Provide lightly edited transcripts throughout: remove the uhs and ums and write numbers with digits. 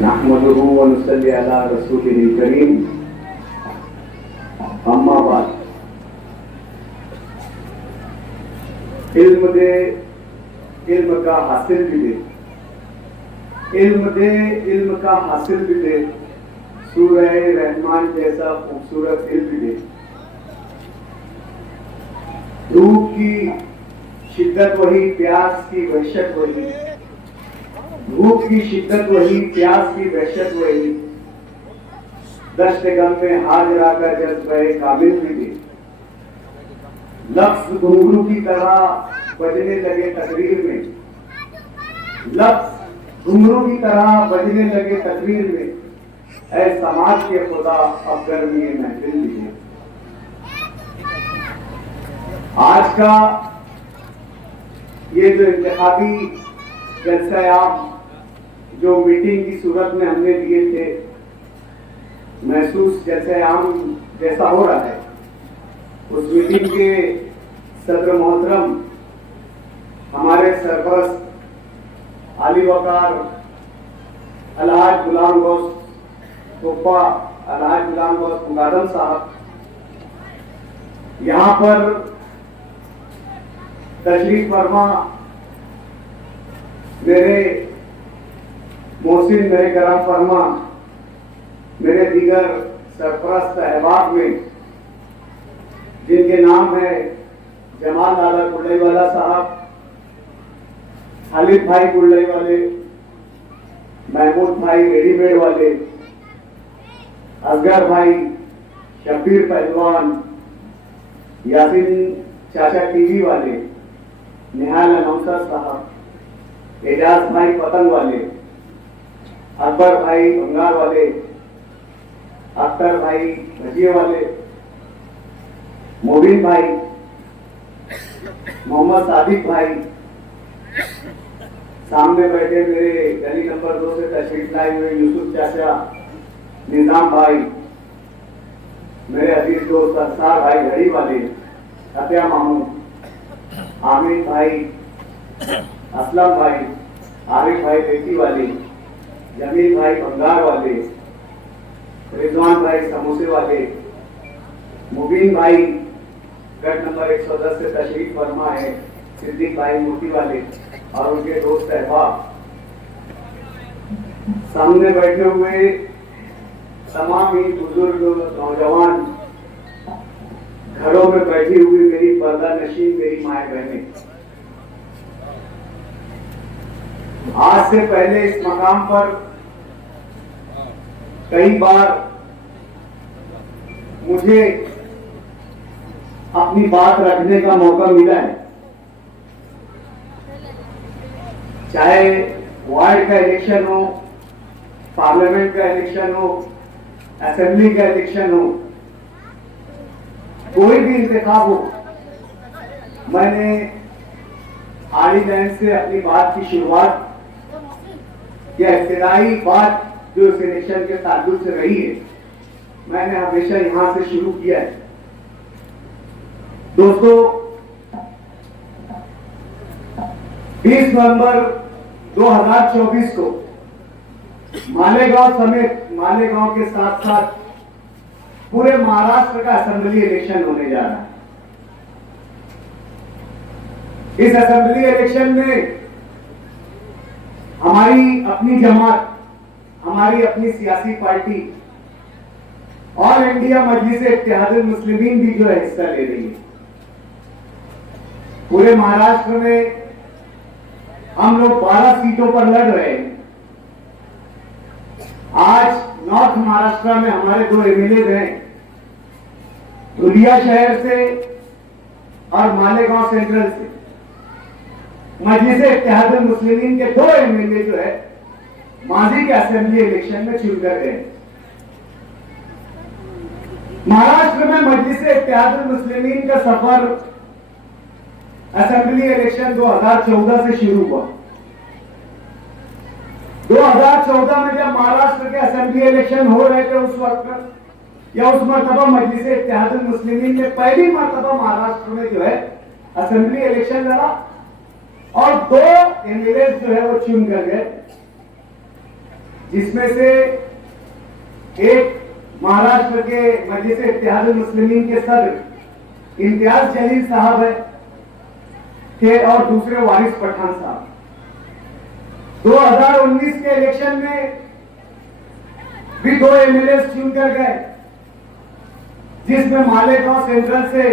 नहमदुहु व नुसल्ली अला रसूलिल करीम। अम्मा बाद, इल्म दे, इल्म का हासिल भी दे, इल्म दे, इल्म का हासिल भी दे, सूरह रहमान जैसा खूबसूरत दिल भी दे। धूप की शिद्दत वही, प्यास की वहशत वही, धूप की शिद्दत वही, प्यास की वहशत वही, दश्त गम में हाजरा का जज्बे काबिल भी दे। लफ्ज घुंघरू की तरह बजने लगे तकरीर में, लफ्ज घुंघरू की तरह बजने लगे तकरीर में, ऐ समाज के खुदा अब गर्मी महफिल भी दे। आज का ये जो इंतखाबी जलसा-ए-आम जो मीटिंग की सूरत में हमने दिए थे, महसूस जलसा-ए-आम जैसा हो रहा है। उस मीटिंग के सदर मोहतरम हमारे सरपरस्त आली वकार अलहाज गुलाम गौस तोपा, अलहाज गुलाम गौस मुकादम साहब यहाँ पर तशरीफ फरमा, मेरे मोहसिन, मेरे करम फरमा, मेरे दीगर सरपरस्त अहबाब में जिनके नाम है जमाल दादा कुल्लईवाला साहब, खालिद भाई कुल्लईवाले, महमूद भाई रेडीमेड वाले, असगर भाई, शब्बीर पहलवान, यासीन चाचा टीवी वाले, निहाल अनौसर साहब, एजाज भाई पतंग वाले, अकबर भाई बंगाल वाले, अख्तर भाई भजिए वाले, मोबिन भाई, मोहम्मद सादिक भाई, सामने बैठे मेरे गली नंबर 2 से तशरीफ लाए हुए यूसुफ चाचा, निजाम भाई, मेरे अजीज दोस्त अंसार भाई घड़ी वाले, सत्या मामू, आमिर भाई, असलम भाई, आरिफ भाई बेटी वाले, जमील भाई बंगार वाले, रिजवान भाई समोसे वाले, मुबीन भाई गढ़ नंबर 110 से तशरीफ फरमा है, सिद्दीक भाई मूर्ति वाले और उनके दोस्त अहबाब, सामने बैठे हुए तमाम ही बुजुर्ग नौजवान, घरों में बैठी हुई मेरी पर्दा नशीन मेरी माए बहनें, आज से पहले इस मकाम पर कई बार मुझे अपनी बात रखने का मौका मिला है, चाहे वार्ड का इलेक्शन हो, पार्लियामेंट का इलेक्शन हो, असेंबली का इलेक्शन हो, कोई भी इंतखाब हो, मैंने आड़ी लैंड से अपनी बात की शुरुआत या इब्तिदाई बात जो इस इलेक्शन के ताल्लुक से रही है, मैंने हमेशा यहां से शुरू किया है। दोस्तों, 20 नवंबर 2024 को मालेगांव समेत मालेगांव के साथ साथ पूरे महाराष्ट्र का असेंबली इलेक्शन होने जा रहा है। इस असेंबली इलेक्शन में हमारी अपनी जमात, हमारी अपनी सियासी पार्टी ऑल इंडिया मजलिस इत्तेहादुल मुस्लिमीन भी जो है हिस्सा ले रही है। पूरे महाराष्ट्र में हम लोग 12 सीटों पर लड़ रहे हैं। आज नॉर्थ महाराष्ट्र में हमारे 2 एमएलए हैं, धुलिया शहर से और मालेगांव सेंट्रल से। मजलिस इत्तेहादुल मुस्लिमीन के 2 एमएलए जो है माजी के असेंबली इलेक्शन में चुन कर गए। महाराष्ट्र में मजलिस इत्तेहादुल मुस्लिमीन का सफर असेंबली इलेक्शन 2014 से शुरू हुआ। 2014 में जब महाराष्ट्र के असेंबली इलेक्शन हो रहे थे, उस वक्त या उस मरतबा मजलिस इत्तेहादुल मुस्लिमीन ने पहली मरतबा महाराष्ट्र में जो है असेंबली इलेक्शन लड़ा और 2 एमएलए जो है वो चुन कर गए। जिसमें से एक महाराष्ट्र के मजलिस इत्तेहादुल मुस्लिमीन के सदर इम्तियाज जलील साहब है थे और दूसरे वारिस पठान साहब। 2019 के इलेक्शन में भी 2 एमएलए चुन कर गए, जिसमें मालेगांव सेंट्रल से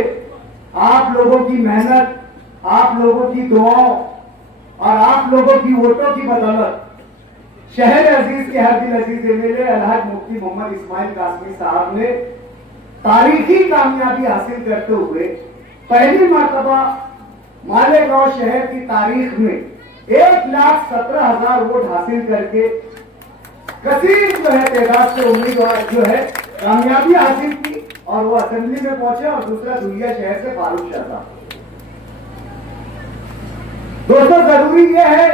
आप लोगों की मेहनत, आप लोगों की दुआओं और आप लोगों की वोटों की बदौलत शहर अजीज के हर दिल अजीज एमएलए अलहाज मुफ्ती मोहम्मद इस्माइल कासमी साहब ने तारीखी कामयाबी हासिल करते हुए पहली मर्तबा मालेगांव शहर की तारीख में 1,17,000 वोट हासिल करके कसीर जो है तादाद से उम्मीदवार जो है कामयाबी हासिल की और वो असेंबली में पहुंचे और दूसरा दुनिया शहर से फारूक शाह था। दोस्तों, जरूरी यह है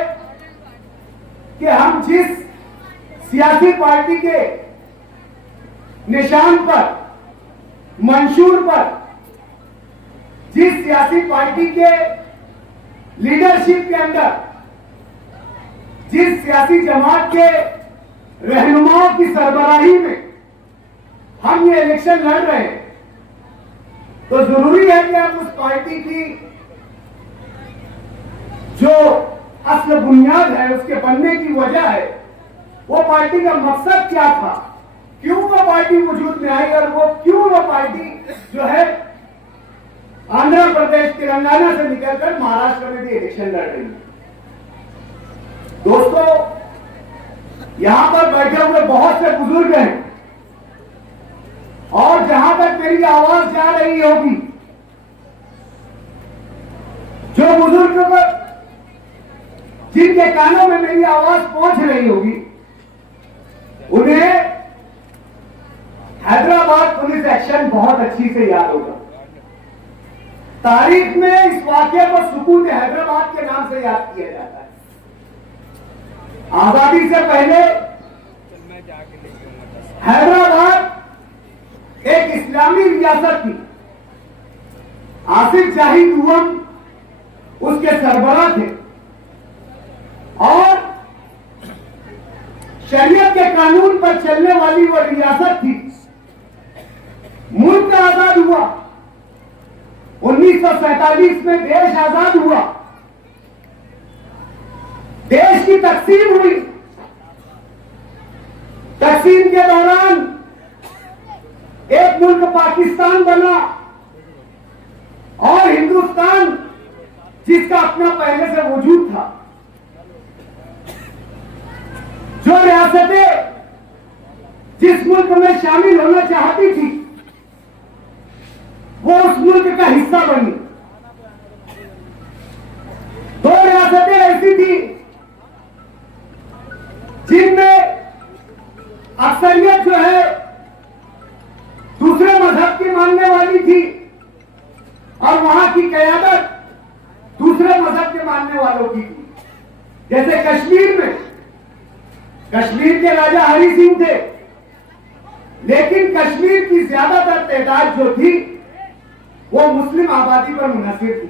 कि हम जिस सियासी पार्टी के निशान पर, मंशूर पर, जिस सियासी पार्टी के लीडरशिप के अंदर, जिस सियासी जमात के रहनुमाओं की सरबराही में हम ये इलेक्शन लड़ रहे हैं, तो जरूरी है कि हम उस पार्टी की जो असल बुनियाद है, उसके बनने की वजह है, वो पार्टी का मकसद क्या था, क्यों वो पार्टी वजूद में आई और वो क्यों वो पार्टी जो है आंध्र प्रदेश, तेलंगाना से निकलकर महाराष्ट्र में भी इलेक्शन लड़ रही है। दोस्तों, यहां पर बैठे हुए बहुत से बुजुर्ग हैं और जहां तक मेरी आवाज जा रही होगी, जो बुजुर्ग को जिनके कानों में मेरी आवाज पहुंच रही होगी, उन्हें हैदराबाद पुलिस एक्शन बहुत अच्छी से याद होगा। तारीख में इस वाकये को सुकून हैदराबाद के नाम से याद किया जाता है। आजादी से पहले हैदराबाद एक इस्लामी रियासत थी। आसिफ जाही दुआम उसके सरबराह थे और शरीयत के कानून पर चलने वाली वो रियासत थी। मुल्क आजाद हुआ, 1947 में देश आजाद हुआ, देश की तकसीम हुई। तकसीम के दौरान एक मुल्क पाकिस्तान बना और हिंदुस्तान जिसका अपना पहले से वजूद था। जो रियासतें जिस मुल्क में शामिल होना चाहती थी, वो उस मुल्क का हिस्सा बनी। 2 रियासतें ऐसी थी जिनमें अक्सरियत जो है दूसरे मजहब की मानने वाली थी और वहां की कयादत दूसरे मजहब के मानने वालों की थी। जैसे कश्मीर में, कश्मीर के राजा हरि सिंह थे, लेकिन कश्मीर की ज्यादातर तादाद जो थी वो मुस्लिम आबादी पर मुनहसिर थी।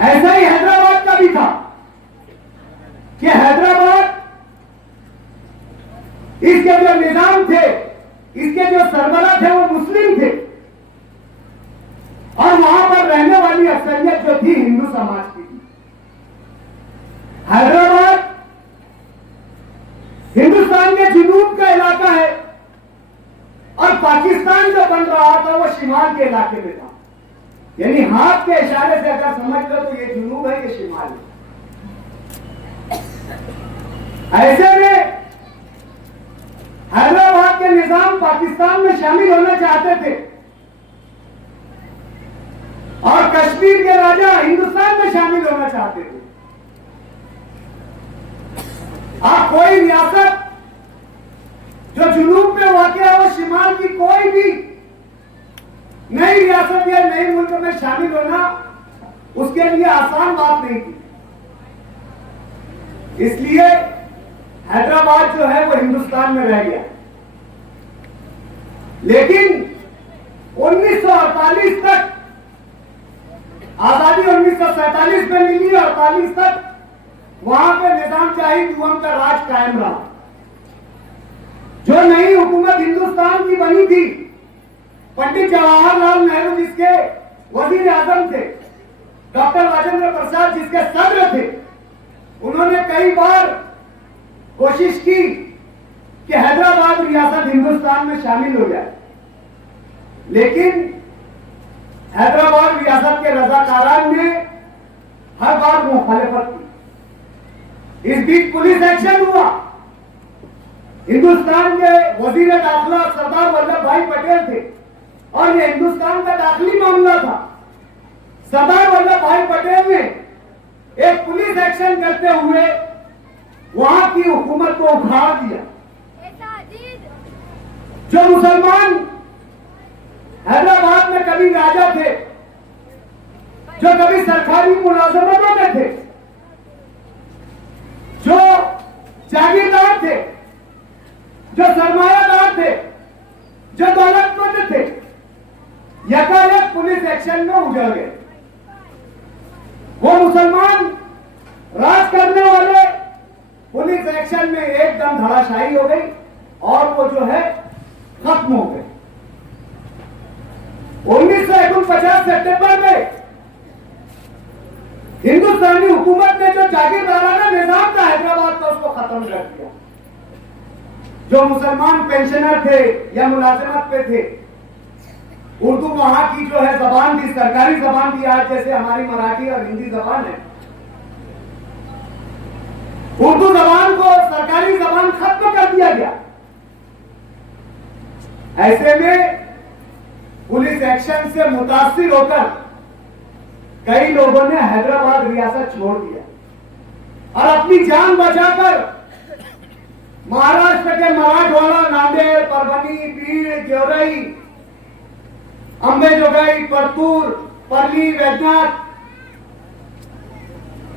ऐसा ही हैदराबाद का भी था कि हैदराबाद इसके जो निजाम थे, इसके जो सरबराह थे वो मुस्लिम थे और वहां पर रहने वाली अक्सरियत जो थी हिंदू समाज की थी। हैदराबाद हिंदुस्तान के जुनूब का इलाका है और पाकिस्तान जो बन रहा था वो शिमाल के इलाके में था। यानी हाथ के इशारे से अगर समझ लो तो ये जुनूब है, ये शिमाल है। ऐसे में हैदराबाद के निजाम पाकिस्तान में शामिल होना चाहते थे और कश्मीर के राजा हिंदुस्तान में शामिल होना चाहते थे। आप कोई रियासत जो जुनूब में वाक़ है, वो शिमाल की कोई भी नई रियासत या नए मुल्क में शामिल होना उसके लिए आसान बात नहीं थी। इसलिए हैदराबाद जो है वो हिंदुस्तान में रह गया। लेकिन 1948 तक आजादी 1947 में मिली और 48 तक वहां पे निजामशाही दुअम का राज कायम रहा। जो नई हुकूमत हिंदुस्तान की बनी थी, पंडित जवाहरलाल नेहरू जिसके वजीर आजम थे, डॉक्टर राजेंद्र प्रसाद जिसके सदर थे, उन्होंने कई बार कोशिश की कि हैदराबाद रियासत हिंदुस्तान में शामिल हो जाए, लेकिन हैदराबाद रियासत के रजाकारान ने हर बार मुखालिफत की। इस बीच पुलिस एक्शन हुआ। हिंदुस्तान के वजीर दाखिला सरदार वल्लभ भाई पटेल थे और ये हिंदुस्तान का दाखिली मामला था। सरदार वल्लभ भाई पटेल ने एक पुलिस एक्शन करते हुए वहां की हुकूमत को उखाड़ दिया। जो मुसलमान हैदराबाद में कभी राजा थे, जो कभी सरकारी मुलाजमतों में थे, जो जागीरदार थे, जो सरमायादार थे, जो दौलतमंद थे, यकायक पुलिस एक्शन में उजड़ गए। वो मुसलमान राज करने वाले पुलिस एक्शन में एकदम धड़ाशाही हो गई और वो जो है खत्म हो गए। 1949 सितंबर में हिंदुस्तानी हुकूमत ने जो जागीरदाराना निजाम था हैदराबाद का, उसको खत्म कर दिया। जो मुसलमान पेंशनर थे या मुलाजिमत पे थे, उर्दू वहां की जो है जबान थी, सरकारी जबान थी, आज जैसे हमारी मराठी और हिंदी जबान है, उर्दू जबान को सरकारी जबान खत्म कर दिया गया। ऐसे में पुलिस एक्शन से मुतासिर होकर कई लोगों ने हैदराबाद रियासत छोड़ दिया और अपनी जान बचाकर महाराष्ट्र के मराठवाड़ा, नांदेड़, परभनी, बीड़, गेवराई, अंबेजोगाई, परतूर, परली, वैजनाथ,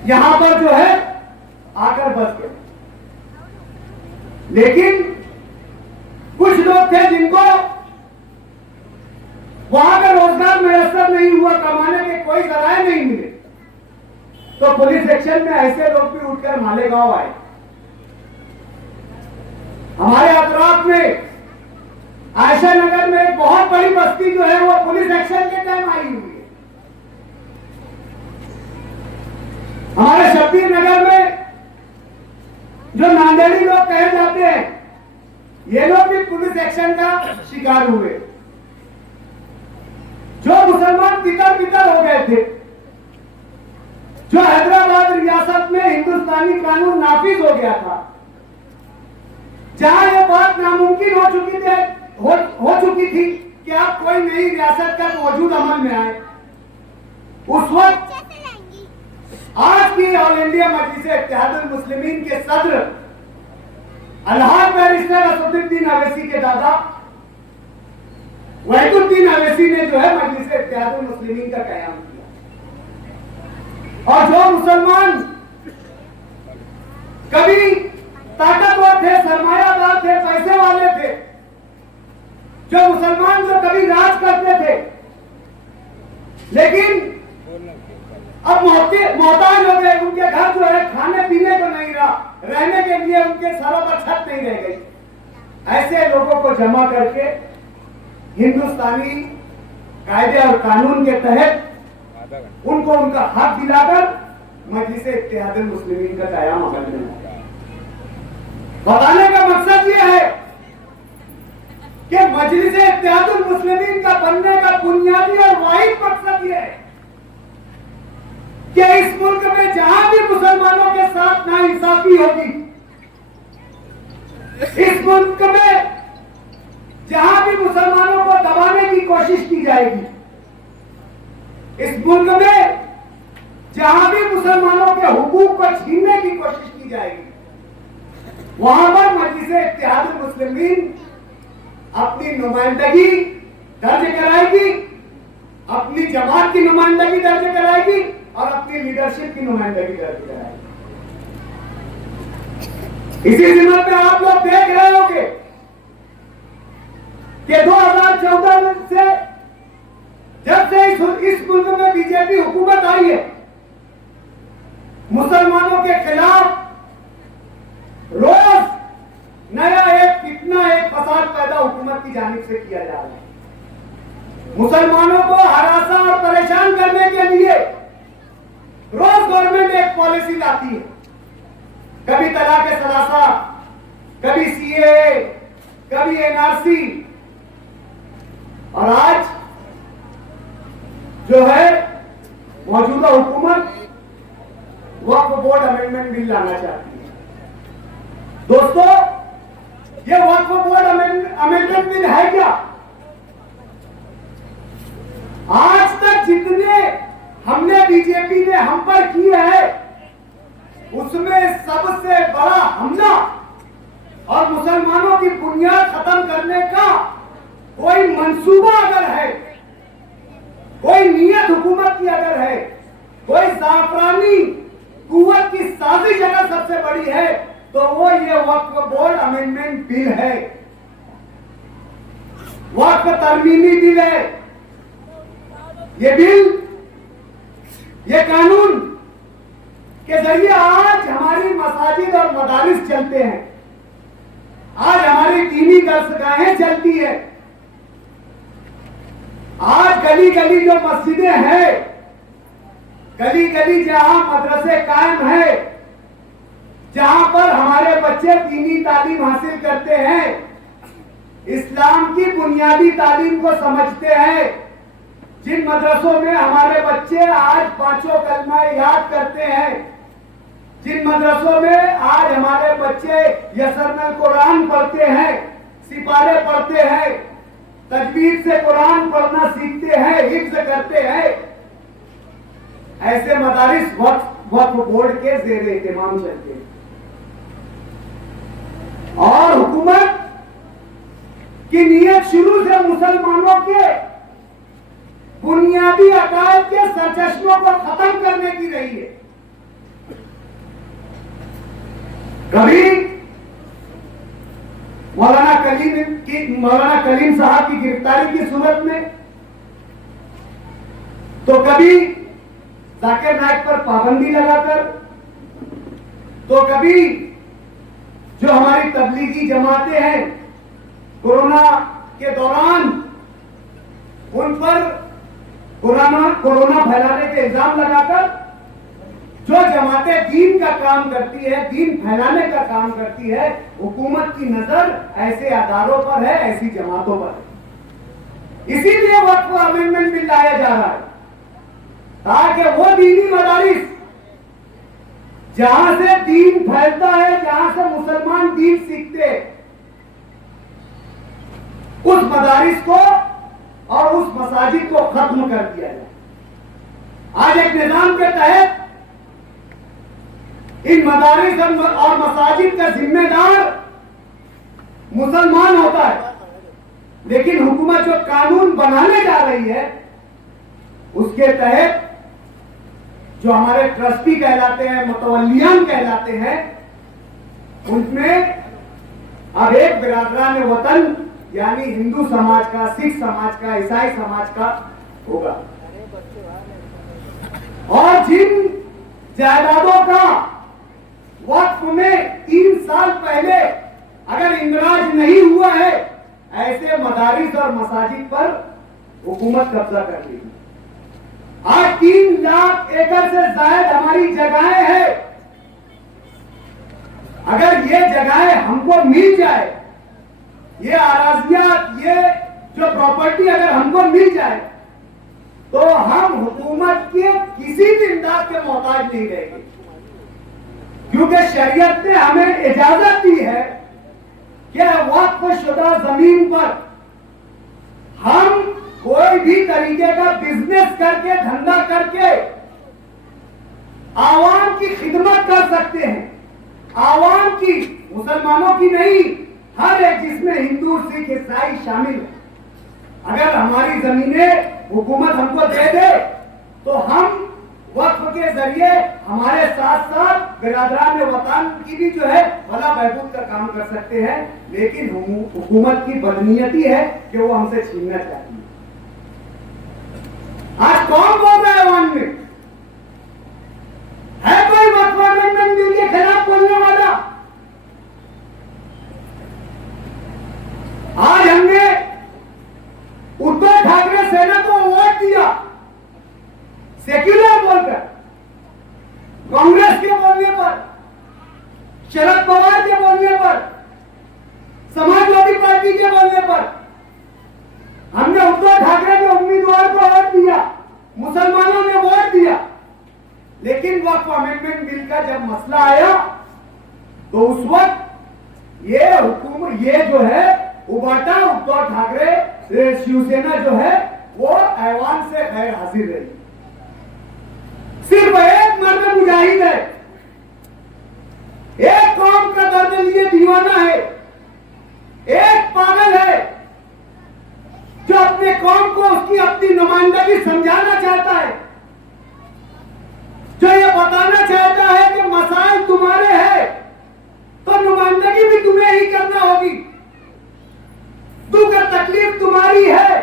यहां पर जो है आकर बस गए। लेकिन कुछ लोग थे जिनको वहां का रोजगार मैसर नहीं हुआ, कमाने के कोई जराए नहीं मिले, तो पुलिस एक्शन में ऐसे लोग भी उठकर मालेगांव आए। हमारे अतराफ में आयशा नगर में एक बहुत बड़ी बस्ती जो है वो पुलिस एक्शन के टाइम आई हुई है। हमारे शब्बीर नगर में जो नांदेड़ी लोग कहे जाते हैं, ये लोग भी पुलिस एक्शन का शिकार हुए। जो मुसलमान तितर बितर हो गए थे, जो हैदराबाद रियासत में हिंदुस्तानी कानून नाफिज हो गया था, जहां यह बात नामुमकिन हो चुकी थी कि आप कोई नई रियासत का मौजूद अमल में आए, उस वक्त आज की ऑल इंडिया मजलिस इत्तेहादुल मुस्लिमीन के सदर अलहाज बैरिस्टर असदुद्दीन अवैसी के दादा वहीदुद्दीन अवैसी ने जो है मजलिस इत्तेहादुल मुस्लिमीन का कयाम किया। और जो मुसलमान कभी ताकतवर थे, सरमायादार थे, पैसे वाले थे, जो मुसलमान जो कभी राज करते थे, लेकिन अब मोहताज हो गए, उनके घर जो है खाने पीने को नहीं रहा, रहने के लिए उनके सरों पर छत नहीं रह गई, ऐसे लोगों को जमा करके हिंदुस्तानी कायदे और कानून के तहत उनको उनका हक दिलाकर मजलिस इत्तेहादुल मुस्लिमीन का कयाम अमल में लाया। बताने का मकसद यह है कि मजलिस इत्तेहादुल मुस्लिमीन का बनने का बुनियादी और वाहिद मकसद यह है कि इस मुल्क में जहां भी मुसलमानों के साथ नाइंसाफी होगी, इस मुल्क में जहां भी मुसलमानों को दबाने की कोशिश की जाएगी, इस मुल्क में जहां भी मुसलमानों के हुकूक को छीनने की कोशिश की जाएगी, वहां पर मजलिस इत्तेहादुल मुस्लिमीन अपनी नुमाइंदगी दर्ज कराएगी, अपनी जमात की नुमाइंदगी दर्ज कराएगी और अपनी लीडरशिप की नुमाइंदगी दर्ज कराएगी। इसी जिम्मे पे आप लोग देख रहे होंगे कि 2014 से जब से इस मुल्क में बीजेपी हुकूमत आई है, मुसलमानों के खिलाफ रोज नया एक फितना, एक फसाद पैदा हुकूमत की जानिब से किया जा रहा है। मुसलमानों को हरासा और परेशान करने के लिए रोज गवर्नमेंट एक पॉलिसी लाती है, कभी तलाक सलासा, कभी सीएए, कभी एनआरसी, और आज जो है मौजूदा हुकूमत वक्फ बोर्ड अमेंडमेंट बिल लाना चाहती है। दोस्तों, ये वक्फ बोर्ड अमेंडमेंट बिल है क्या? आज तक जितने हमने बीजेपी ने हम पर किए है, उसमें सबसे बड़ा हमला और मुसलमानों की बुनियाद खत्म करने का कोई मंसूबा अगर है, कोई नीयत हुकूमत की अगर है, कोई जाफरानी कुव्वत की साजिश अगर सबसे बड़ी है, तो वो ये वक्फ बोर्ड अमेंडमेंट बिल है, वक्फ तरमीमी बिल है। ये बिल, ये कानून के जरिए आज हमारी मसाजिद और मदारिस चलते हैं, आज हमारी दीनी दरसगाहें चलती है, आज गली गली जो मस्जिदें हैं, गली गली जहां मदरसे कायम है, जहां पर हमारे बच्चे दीनी तालीम हासिल करते हैं, इस्लाम की बुनियादी तालीम को समझते हैं, जिन मदरसों में हमारे बच्चे आज पांचों कलमा याद करते हैं, जिन मदरसों में आज हमारे बच्चे यसरनल कुरान पढ़ते हैं, सिपारे पढ़ते हैं, तजवीज से कुरान पढ़ना सीखते हैं, हिफ्ज करते हैं, ऐसे मदारिस वक्फ बोर्ड के ज़ेर एहतमाम चलते हैं। और हुकूमत की नीयत शुरू से मुसलमानों के बुनियादी अकायद के सरचश्मों को खत्म करने की रही है। कभी मौलाना कलीम साहब की गिरफ्तारी की सूरत में, तो कभी जाकिर नाइक पर पाबंदी लगाकर, तो कभी जो हमारी तबलीगी जमातें हैं कोरोना के दौरान उन पर कोरोना फैलाने के इल्जाम लगाकर, जो जमातें दीन का काम करती है, दीन फैलाने का काम करती है, हुकूमत की नजर ऐसे अदारों पर है, ऐसी जमातों पर है। इसीलिए वक्फ अमेंडमेंट बिल लाया जा रहा है, ताकि वो दीनी मदारिस जहां से दीन फैलता है, जहां से मुसलमान दीन सीखते हैं, उस मदारिस को और उस मसाजिद को खत्म कर दिया जाए। आज एक निजाम के तहत इन मदारिस और मसाजिद का जिम्मेदार मुसलमान होता है, लेकिन हुकूमत जो कानून बनाने जा रही है उसके तहत जो हमारे ट्रस्टी कहलाते हैं, मुतवल्लियान कहलाते हैं, उनमें अब एक बिरादरान वतन यानी हिंदू समाज का, सिख समाज का, ईसाई समाज का होगा। और जिन जायदादों का वक्फ में 3 साल पहले अगर इंदराज नहीं हुआ है, ऐसे मदारिस और मसाजिद पर हुकूमत कब्जा कर लेगी। आज 3 लाख एकड़ से ज्यादा हमारी जगहें हैं। अगर ये जगहें हमको मिल जाए, ये आराजियात, ये जो प्रॉपर्टी अगर हमको मिल जाए, तो हम हुकूमत के किसी भी इमदाद के मोहताज नहीं रहेंगे, क्योंकि शरीयत ने हमें इजाजत दी है कि वक्फ शुदा जमीन पर हम कोई भी तरीके का बिजनेस करके, धंधा करके आवाम की खिदमत कर सकते हैं। आवाम की, मुसलमानों की नहीं, हर एक जिसमें हिंदू, सिख, ईसाई शामिल है। अगर हमारी जमीनें हुकूमत हमको दे दे, तो हम वक्फ के जरिए हमारे साथ साथ बिरादरान वतन की भी जो है भला बहबूद का काम कर सकते हैं। लेकिन हुकूमत की बदनीयती है कि वो हमसे छीनना चाहती है। आज कौन बोल रहा है अवाम में? है कोई वक्फ के बोलने पर, समाजवादी पार्टी के बोलने पर हमने उद्धव ठाकरे के उम्मीदवार को वोट दिया, मुसलमानों ने वोट दिया। लेकिन वक्फ अमेंडमेंट बिल का जब मसला आया तो उस वक्त ये हुकूमत, ये जो है उबाटा उद्धव ठाकरे शिवसेना जो है वो ऐवान से गैर हाजिर रही। सिर्फ एक मर्द मुजाहिद है, एक कौम का दर्द लिए दीवाना है, एक पागल है जो अपने कौम को उसकी अपनी नुमाइंदगी समझाना चाहता है, जो ये बताना चाहता है कि मसाइल तुम्हारे हैं तो नुमाइंदगी भी तुम्हें ही करना होगी, दुख और तकलीफ तुम्हारी है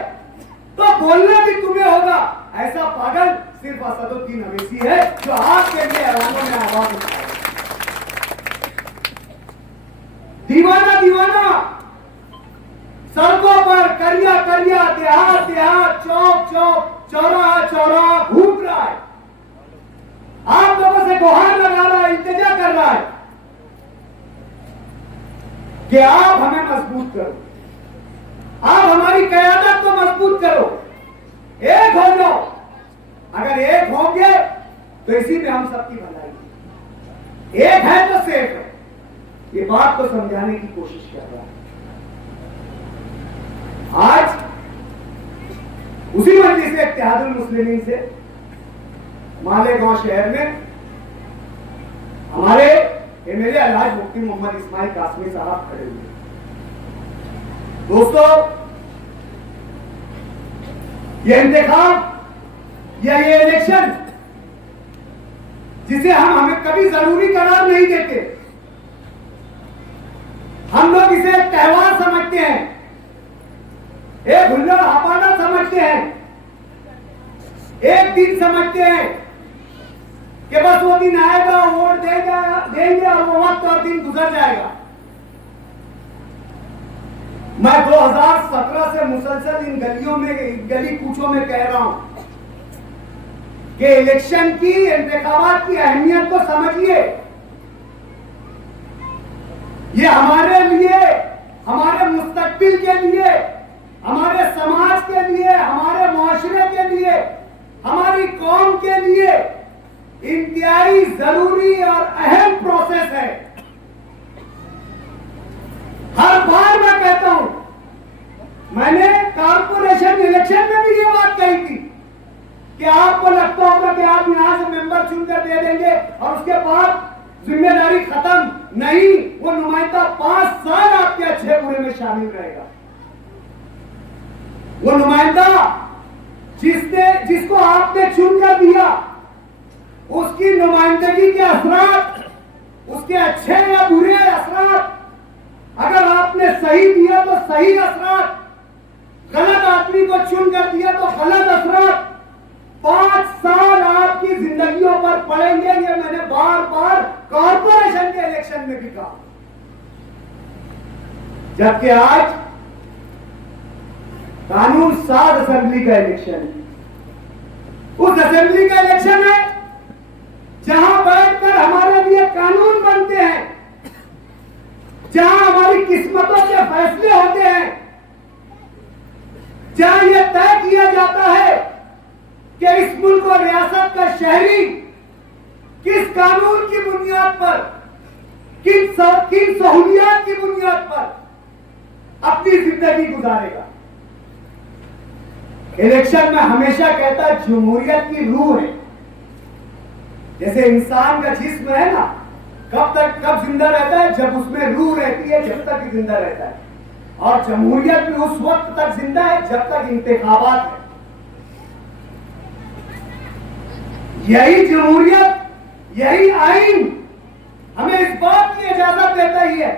तो बोलना भी तुम्हें होगा। ऐसा पागल सिर्फ असदुद्दीन अवैसी है जो आपके लिए ऐवानों में आवाज उठाए। दीवाना दीवाना सड़कों पर करिया करिया, देहात देहात, चौक चौक, चौराहा चौराहा घूम रहा है, आप लोगों से गुहार लगा रहा है, इंतजार कर रहा है कि आप हमें मजबूत करो, आप हमारी क़यादत को मजबूत करो, एक हो जाओ। अगर एक होंगे तो इसी में हम सबकी भलाई, एक है तो सेफ है। ये बात को समझाने की कोशिश कर रहा है। आज उसी मजलिस इत्तेहादुल मुस्लिमीन से मालेगांव शहर में हमारे एमएलए अलहाज मुफ्ती मोहम्मद इस्माइल कासमी साहब खड़े हुए। दोस्तों, ये इंतखाब या ये इलेक्शन जिसे हम हमें कभी जरूरी करार नहीं देते, हम लोग इसे एक त्योहार समझते हैं, एक हुल्लड़ हपाना समझते हैं, एक दिन समझते हैं कि बस वो दिन आएगा, वोट देंगे और वो वक्त और दिन गुजर जाएगा। मैं 2017 से मुसलसल इन गलियों में, गली कूचों में कह रहा हूं कि इलेक्शन की, इंतखाबात की अहमियत को समझिए। ये हमारे लिए, हमारे मुस्तकबिल के लिए, हमारे समाज के लिए, हमारे मुआशरे के लिए, हमारी कौम के लिए इंतहाई जरूरी और अहम प्रोसेस है। हर बार मैं कहता हूं, मैंने कारपोरेशन इलेक्शन में भी ये बात कही थी कि आपको लगता होगा कि आप यहां से मेंबर चुनकर दे देंगे और उसके बाद जिम्मेदारी खत्म। नहीं, वो नुमाइंदा 5 साल आपके अच्छे बुरे में शामिल रहेगा। वो नुमाइंदा जिसको आपने चुनकर दिया, उसकी नुमाइंदगी के असरात, उसके अच्छे या बुरे असरात, अगर आपने सही दिया तो सही असरात, गलत आदमी को चुनकर दिया तो गलत असरात 5 साल आपकी जिंदगियों पर पड़ेंगे। ये मैंने बार बार कॉर्पोरेशन के इलेक्शन में भी कहा। जबकि आज कानून साज असेंबली का इलेक्शन है। उस असेंबली का इलेक्शन है जहां बैठकर हमारे लिए कानून बनते हैं, जहां हमारी किस्मतों के फैसले होते हैं, जहां यह तय किया जाता है कि इस मुल्क और रियासत का शहरी किस कानून की बुनियाद पर, किन सहूलियात की बुनियाद पर अपनी जिंदगी गुजारेगा। इलेक्शन में हमेशा कहता है जमहूरियत की रूह है। जैसे इंसान का जिस्म है ना, कब जिंदा रहता है? जब उसमें रूह रहती है, जब तक जिंदा रहता है। और जमहूरियत भी उस वक्त तक जिंदा है जब तक इंतखाबात है। यही जमहूरियत, यही आइन हमें इस बात की इजाजत देता ही है,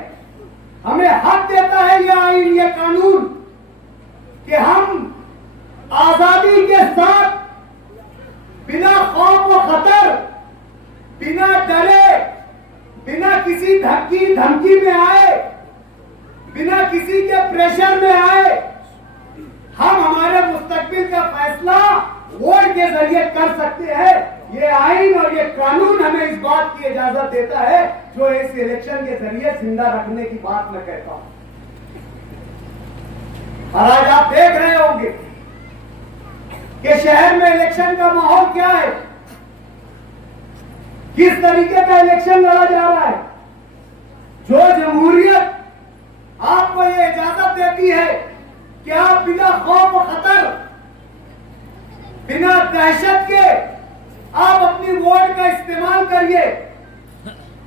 हमें हक देता है यह आइन, यह कानून, कि हम आजादी के साथ बिना खौफ व खतर, बिना डरे, बिना किसी धमकी में आए, बिना किसी के प्रेशर में आए, हम हमारे मुस्तकबिल का फैसला वोट के जरिए कर सकते हैं। ये आइन और ये कानून हमें इस बात की इजाजत देता है, जो इस इलेक्शन के जरिए जिंदा रखने की बात मैं कहता हूं। और आज आप देख रहे होंगे कि शहर में इलेक्शन का माहौल क्या है, किस तरीके का इलेक्शन लड़ा जा रहा है। जो जमहूरियत आपको ये इजाजत देती है कि आप बिना खौफ व खतर, बिना दहशत के आप अपनी वोट का इस्तेमाल करिए,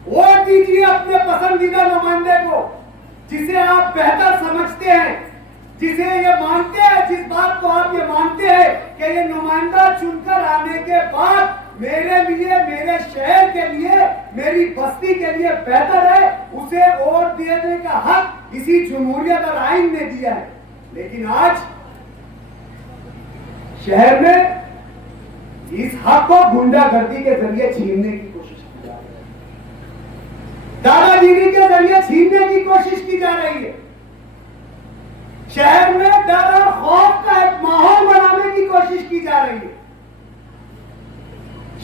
वोट दीजिए अपने पसंदीदा नुमाइंदे को, जिसे आप बेहतर समझते हैं, जिसे ये मानते हैं, जिस बात को आप ये मानते हैं कि ये नुमाइंदा चुनकर आने के बाद मेरे लिए, मेरे शहर के लिए, मेरी बस्ती के लिए बेहतर है, उसे वोट देने का हक इसी जमहूरियत और आइन ने दिया है। लेकिन आज शहर में इस हक को गुंडागर्दी के जरिए छीनने की कोशिश की जा रही है, दादागिरी के जरिए छीनने की कोशिश की जा रही है। शहर में डर और खौफ का एक माहौल बनाने की कोशिश की जा रही है।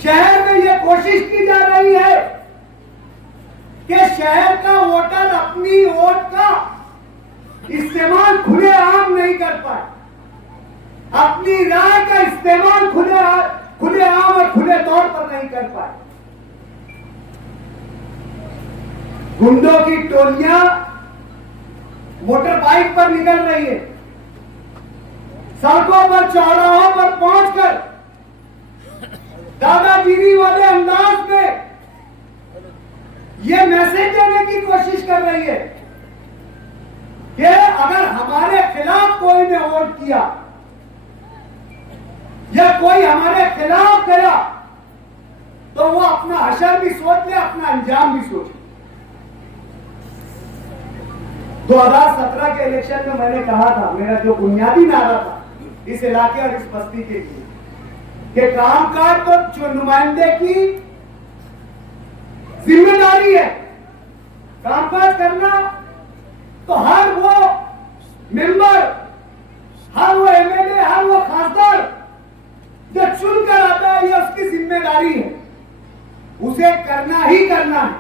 शहर में यह कोशिश की जा रही है कि शहर का वोटर अपनी वोट का इस्तेमाल खुलेआम नहीं कर पाए, अपनी राय का इस्तेमाल खुलेआम और खुले तौर पर नहीं कर पाए। गुंडों की टोलियां मोटर बाइक पर निकल रही है, सड़कों पर, चौराहों पर पहुंचकर दादागिरी वाले अंदाज में ये मैसेज देने की कोशिश कर रही है कि अगर हमारे खिलाफ कोई ने वोट किया या कोई हमारे खिलाफ गया तो वो अपना हशर भी सोच ले, अपना अंजाम भी सोच ले। 2017 के इलेक्शन में मैंने कहा था, मेरा जो बुनियादी नारा था इस इलाके और इस बस्ती के लिए, कि कामकाज तो जो नुमाइंदे की जिम्मेदारी है, कामकाज करना तो हर वो मेंबर, हर वो एमएलए, हर वो खासदार जो चुन कर आता है, ये उसकी जिम्मेदारी है, उसे करना ही करना है।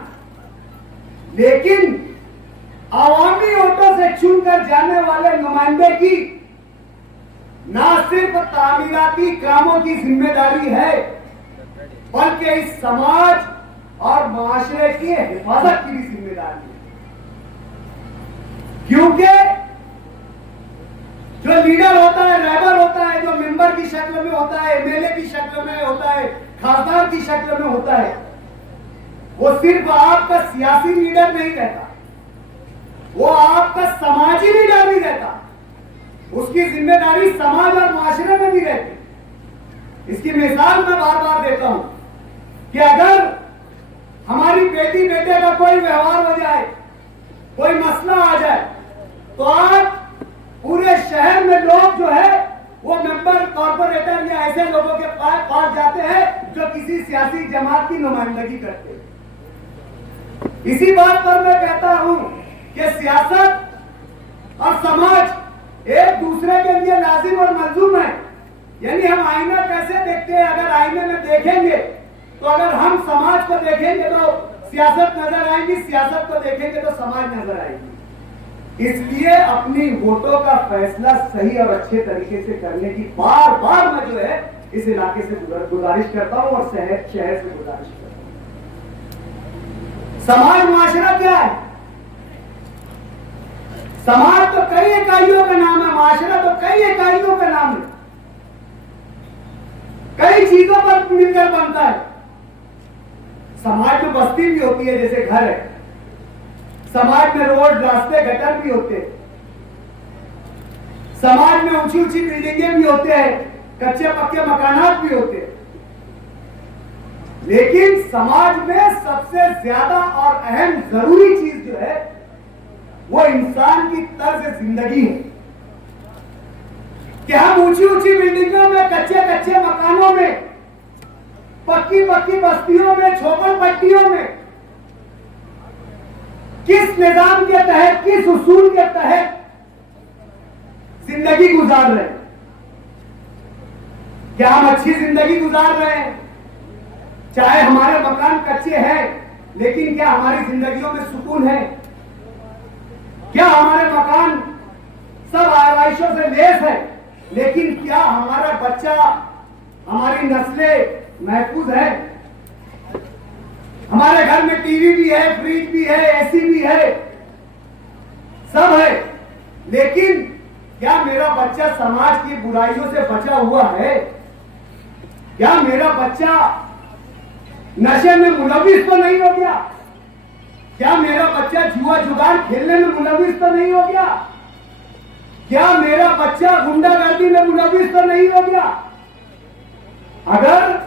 लेकिन आवामी वोटों से चुनकर जाने वाले नुमाइंदे की ना सिर्फ तामीराती कामों की जिम्मेदारी है, बल्कि इस समाज और माशरे की हिफाजत की भी जिम्मेदारी है। क्योंकि जो लीडर होता है, रहबर होता है, जो मेंबर की शक्ल में होता है, एमएलए की शक्ल में होता है, खासदार की शक्ल में होता है, वो सिर्फ आपका सियासी लीडर नहीं रहता, वो आपका समाजी लीडर भी रहता। उसकी जिम्मेदारी समाज और माशरे में भी रहती। इसकी मिसाल मैं बार बार देता हूं कि अगर हमारी बेटी बेटे का कोई व्यवहार हो जाए, कोई मसला आ जाए, तो आज पूरे शहर में लोग जो है वो मेंबर, कॉर्पोरेटर या ऐसे लोगों के पास जाते हैं जो किसी सियासी जमात की नुमाइंदगी करते हैं। इसी बात पर मैं कहता हूं कि सियासत और समाज एक दूसरे के लिए लाजिम और मलजूम है। यानी हम आईना कैसे देखते हैं, अगर आईने में देखेंगे तो अगर हम समाज को देखेंगे तो सियासत नजर आएगी, सियासत को देखेंगे तो समाज नजर आएगी। इसलिए अपनी वोटों का फैसला सही और अच्छे तरीके से करने की बार बार मैं जो है इस इलाके से गुजारिश करता हूं और शहर से गुजारिश करता हूं। समाज माशरा क्या है? समाज तो कई इकाइयों का नाम है, माशरा तो कई इकाइयों का नाम है, कई चीजों पर मिलकर बनता है। समाज में बस्ती भी होती है, जैसे घर है, समाज में रोड, रास्ते, गटर भी होते हैं, समाज में ऊंची ऊंची बिल्डिंगें भी होते हैं, कच्चे पक्के मकानात भी होते हैं। लेकिन समाज में सबसे ज्यादा और अहम जरूरी चीज जो है वो इंसान की तर्ज जिंदगी है। कि हम ऊंची ऊंची बिल्डिंगों में, कच्चे कच्चे मकानों में, पक्की पक्की बस्तियों में, झोपड़पट्टियों में किस निजाम के तहत, किस उसूल के तहत जिंदगी गुजार रहे हैं। क्या हम अच्छी जिंदगी गुजार रहे हैं? चाहे हमारे मकान कच्चे हैं, लेकिन क्या हमारी जिंदगियों में सुकून है? क्या हमारे मकान सब आराइशों से लेस है, लेकिन क्या हमारा बच्चा, हमारी नस्लें महफूज है? हमारे घर में टीवी भी है, फ्रिज भी है, एसी भी है, सब है, लेकिन क्या मेरा बच्चा समाज की बुराइयों से बचा हुआ है? क्या मेरा बच्चा नशे में मुलविस तो नहीं हो गया? क्या मेरा बच्चा जुआ जुगाड़ खेलने में मुलविस तो नहीं हो गया? क्या मेरा बच्चा गुंडागर्दी में मुलविस तो नहीं हो गया? अगर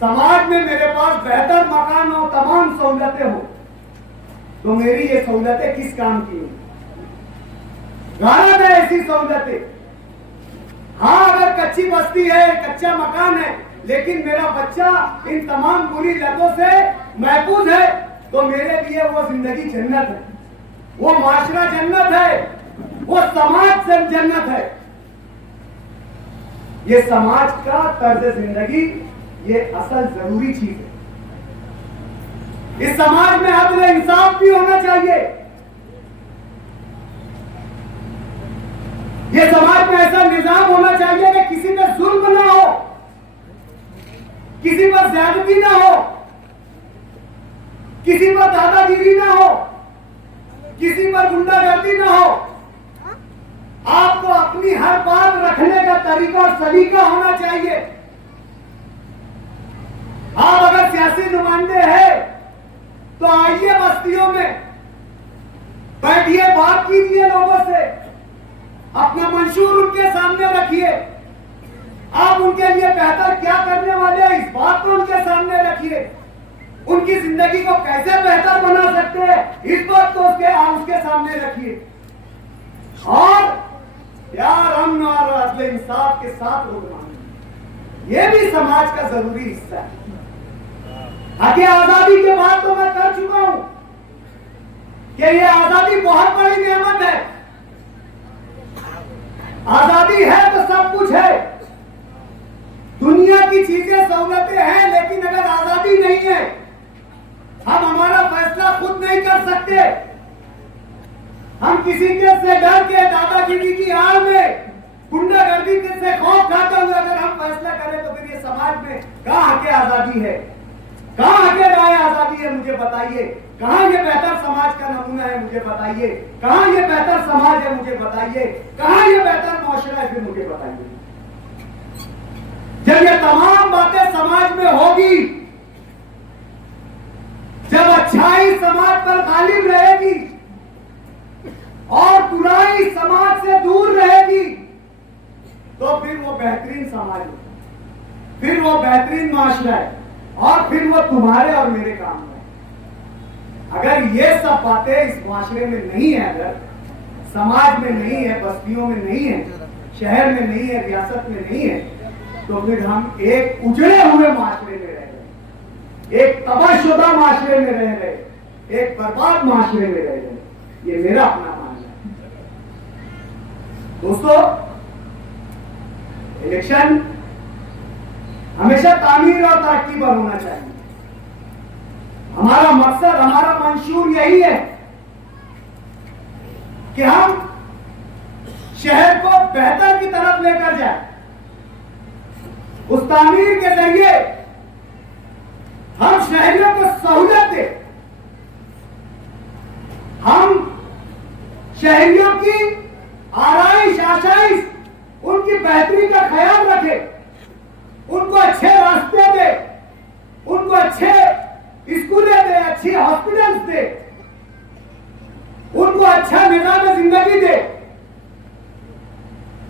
समाज में मेरे पास बेहतर मकान हो, तमाम सहूलतें हो, तो मेरी ये सहूलतें किस काम की हो? गारंट है ऐसी सहूलतें। हाँ, अगर कच्ची बस्ती है, कच्चा मकान है, लेकिन मेरा बच्चा इन तमाम बुरी लतों से महफूज है, तो मेरे लिए वो जिंदगी जन्नत है, वो माशरा जन्नत है, वो समाज से जन्नत है। ये समाज का तर्ज जिंदगी, ये असल जरूरी चीज है। इस समाज में अदल इंसाफ भी होना चाहिए। ये समाज में ऐसा निजाम होना चाहिए कि किसी पे जुल्म ना हो, किसी पर ज्यादती ना हो, किसी पर दादागिरी ना हो, किसी पर गुंडागर्दी ना हो। आपको अपनी हर बात रखने का तरीका और सलीका होना चाहिए। आप अगर सियासी नुमाइंदे हैं तो आइए बस्तियों में, बैठिए, बात कीजिए लोगों से, अपना मंशूर उनके सामने रखिए। आप उनके लिए बेहतर क्या करने वाले हैं, इस बात को उनके सामने रखिए। उनकी जिंदगी को कैसे बेहतर बना सकते हैं, इस बात को उसके सामने रखिए। और प्यार, अमन और अदल इंसाफ के साथ लोग मांगे, ये भी समाज का जरूरी हिस्सा है। आगे आजादी के बाद तो मैं कर चुका हूं कि ये आजादी बहुत बड़ी नेमत है। आजादी है तो सब कुछ है, दुनिया की चीजें सहूलतें हैं, लेकिन अगर आजादी नहीं है, हम हमारा फैसला खुद नहीं कर सकते। हम किसी के से डर के, दादागिरी की आड़ में, गुंडागर्दी से खौफ खाते हुए अगर हम फैसला करें, तो फिर ये समाज में कहां के आजादी है, कहां के राय आजादी है? मुझे बताइए। कहां ये बेहतर समाज का नमूना है? मुझे बताइए। कहां ये बेहतर समाज है? मुझे बताइए। कहां ये बेहतर मुआशरा है? फिर मुझे बताइए। जब ये तमाम बातें समाज में होगी, जब अच्छाई समाज पर गालिब रहेगी और बुराई समाज से दूर रहेगी, तो फिर वो बेहतरीन समाज है, फिर वो बेहतरीन माशरा है, और फिर वो तुम्हारे और मेरे काम में। अगर ये सब बातें इस माशरे में नहीं है, अगर समाज में नहीं है, बस्तियों में नहीं है, शहर में नहीं है, रियासत में नहीं है, तो फिर हम एक उजड़े हुए माशरे में रह रहे, एक तबाहशुदा माशरे में रह रहे, एक बर्बाद माशरे में रह रहे। ये मेरा अपना मानना है। दोस्तों, इलेक्शन हमेशा तामीर और तरक्की पर होना चाहिए। हमारा मकसद, हमारा मंशूर यही है कि हम शहर को बेहतर की तरफ लेकर जाए। उस तामीर के जरिए हम शहरियों को सहूलत दें, हम शहरियों की आराइश, आशाइश, उनकी बेहतरी का ख्याल रखें, उनको अच्छे रास्ते दे, उनको अच्छे स्कूलें दे, अच्छी हॉस्पिटल्स दे, उनको अच्छा निजाम जिंदगी दे,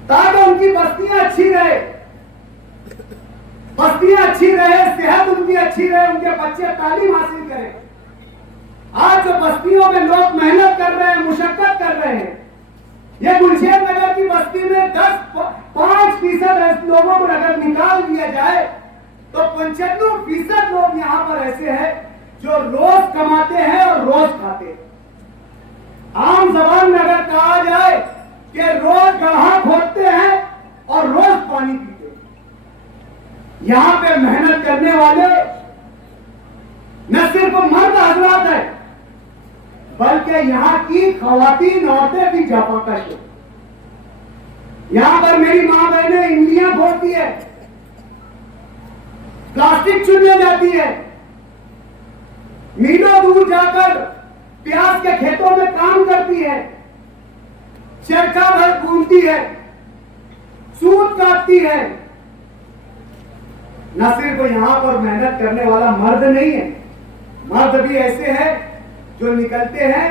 ताकि उनकी बस्तियां अच्छी रहे, बस्तियां अच्छी रहे, सेहत उनकी अच्छी रहे, उनके बच्चे तालीम हासिल करें। आज जो बस्तियों में लोग मेहनत कर रहे हैं, मुशक्कत कर रहे हैं, ये गुलशेर नगर की बस्ती में 5% लोगों को अगर निकाल दिया जाए, तो 95% लोग यहाँ पर ऐसे हैं जो रोज कमाते हैं और रोज खाते हैं। आम जबान में अगर कहा जाए कि रोज गड्ढा खोदते हैं और रोज पानी पीते हैं। यहां पे मेहनत करने वाले न सिर्फ मर्द हजरात है, बल्कि यहां की खवातीन औरतें भी जाफाकश है। यहां पर मेरी मां बहनें इंगलियां फोड़ती है, प्लास्टिक चुनने जाती है, मीलों दूर जाकर प्याज के खेतों में काम करती है, चरखा भर घूमती है, सूत काटती है। न सिर्फ यहां पर मेहनत करने वाला मर्द नहीं है, मर्द भी ऐसे हैं जो निकलते हैं,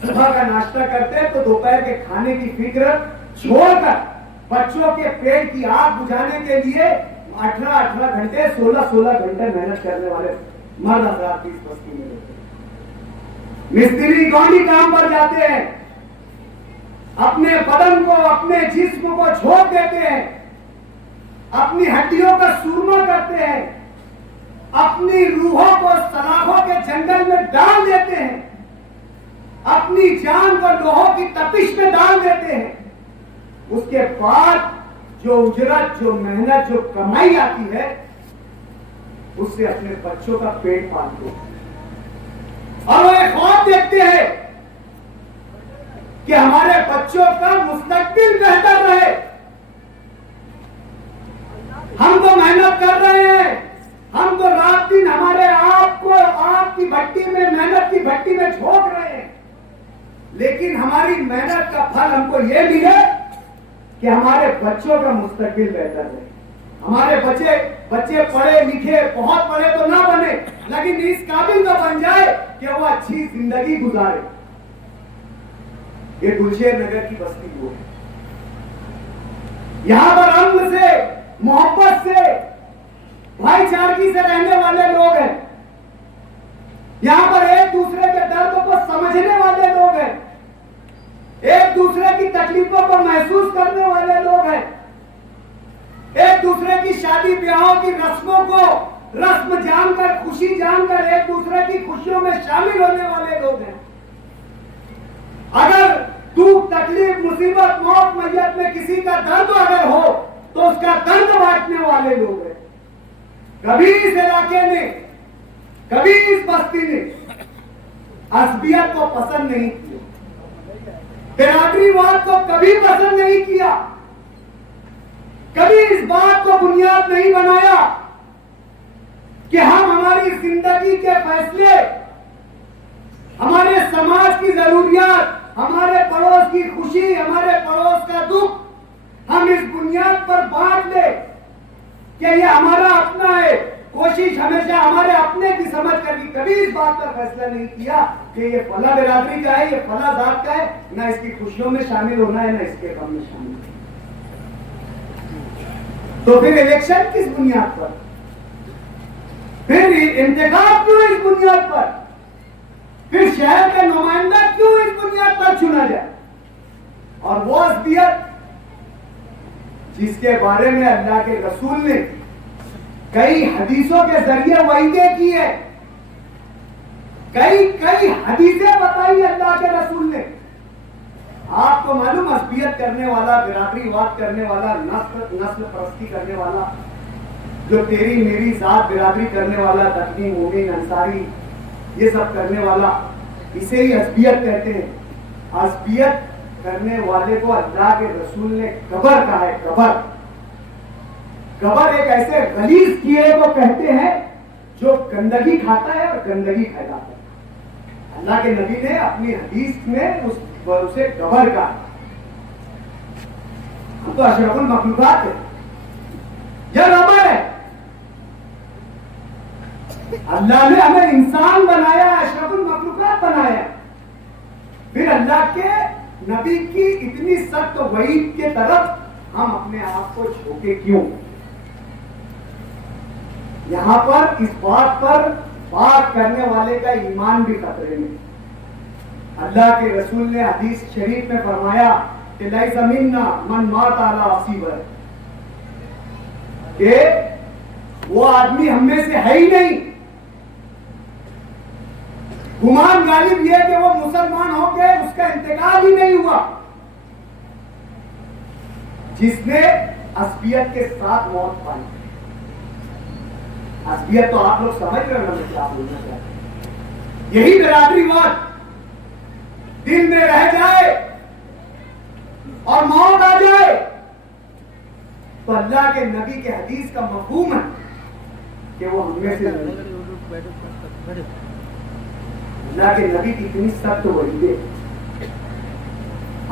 सुबह का नाश्ता करते हैं तो दोपहर के खाने की फिक्र छोड़कर बच्चों के पेट की आग बुझाने के लिए 18-18 घंटे 16-16 घंटे मेहनत करने वाले मर्द हजरात इस बस्ती में रहते हैं। मिस्त्री गौनी काम पर जाते हैं, अपने बदन को, अपने जिस्म को छोड़ देते हैं, अपनी हड्डियों का सूरमा करते हैं, अपनी रूहों को सलाखों के जंगल में डाल देते हैं, अपनी जान को लोहों की तपिश में डाल देते हैं। उसके बाद जो उजरत, जो मेहनत, जो कमाई आती है, उससे अपने बच्चों का पेट पालते हैं और वो एक ख्वाब देखते हैं कि हमारे बच्चों का मुस्तकबिल बेहतर रहे। हम तो मेहनत कर रहे हैं, हम तो रात दिन हमारे आप को आग की भट्टी में, मेहनत की भट्टी में झोंक रहे हैं, लेकिन हमारी मेहनत का फल हमको यह मिले कि हमारे बच्चों का मुस्तकबिल बेहतर है। हमारे बच्चे पढ़े लिखे, बहुत पढ़े तो ना बने, लेकिन इस काबिल तो बन जाए कि वो अच्छी जिंदगी गुजारे। ये गुलशेर नगर की बस्ती वो है। यहां पर अम्न से, मोहब्बत से, भाईचारगी से रहने वाले लोग हैं। यहां पर एक दूसरे के दर्द को समझने वाले लोग हैं, एक दूसरे की तकलीफों को महसूस करने वाले लोग हैं, एक दूसरे की शादी ब्याहों की रस्मों को रस्म जानकर, खुशी जानकर एक दूसरे की खुशियों में शामिल होने वाले लोग हैं। अगर दुख, तकलीफ, मुसीबत, मौत, मैयत में किसी का दर्द अगर हो तो उसका दर्द बांटने वाले लोग हैं। कभी इस इलाके ने, कभी इस बस्ती ने असबियत को पसंद नहीं किया, बिरादरीवाद को कभी पसंद नहीं किया, कभी इस बात को बुनियाद नहीं बनाया कि हम हमारी जिंदगी के फैसले, हमारे समाज की जरूरियात, हमारे पड़ोस की खुशी, हमारे पड़ोस का दुख हम इस बुनियाद पर बांट ले कि ये हमारा अपना है। कोशिश हमेशा हमारे अपने की समझ कर की, कभी इस बात पर फैसला नहीं किया कि ये फला बिरादरी का है, ये फला जात का है, ना इसकी खुशियों में शामिल होना है, ना इसके गम में शामिल होना है। तो फिर इलेक्शन किस बुनियाद पर, फिर इंतखाब क्यों इस बुनियाद पर, फिर शहर का नुमाइंदा क्यों इस बुनियाद पर चुना जाए? और वो असबियत जिसके बारे में अल्लाह के रसूल ने कई हदीसों के जरिए वाइदे की है, कई हदीसें बताई अल्लाह के रसूल ने। आपको मालूम, असबियत करने वाला, बिरादरीवाद करने वाला, नस्ल परस्ती करने वाला, जो तेरी मेरी जात बिरादरी करने वाला, तकनी, मोमिन, अंसारी, ये सब करने वाला, इसे ही असबियत कहते हैं। असबियत करने वाले को अल्लाह के रसूल ने कबर कहा है। कबर एक ऐसे गलीज कीड़े को कहते हैं जो गंदगी खाता है और गंदगी फैलाता है। अल्लाह के नबी ने अपनी हदीस में उसे कबर कहा। हम तो अशरफुल मखलूकात है, यह कबर है। अल्लाह ने हमें इंसान बनाया, अशरफुल मखलूकात बनाया, फिर अल्लाह के नबी की इतनी सख्त वईद के तरफ हम अपने आप को झोंके क्यों? यहां पर इस बात पर बात करने वाले का ईमान भी खतरे में। अल्लाह के रसूल ने हदीस शरीफ में फरमाया कि लैसा मिन्ना मन मात अला असीबर, कि वो आदमी हम में से है ही नहीं। गुमान गालिब यह कि वो मुसलमान हो गए, उसका इंतकाल ही नहीं हुआ, जिसने असबियत के साथ मौत पाई। असबियत तो आप लोग समझ रहे हो ना, मैं क्या बोलना चाहता हूं। यही बिरादरीवाद दिल में रह जाए और मौत आ जाए तो अल्लाह के नबी के हदीस का मफहूम है कि वो हमें से अल्लाह के नबी की इतनी सख्त वही है।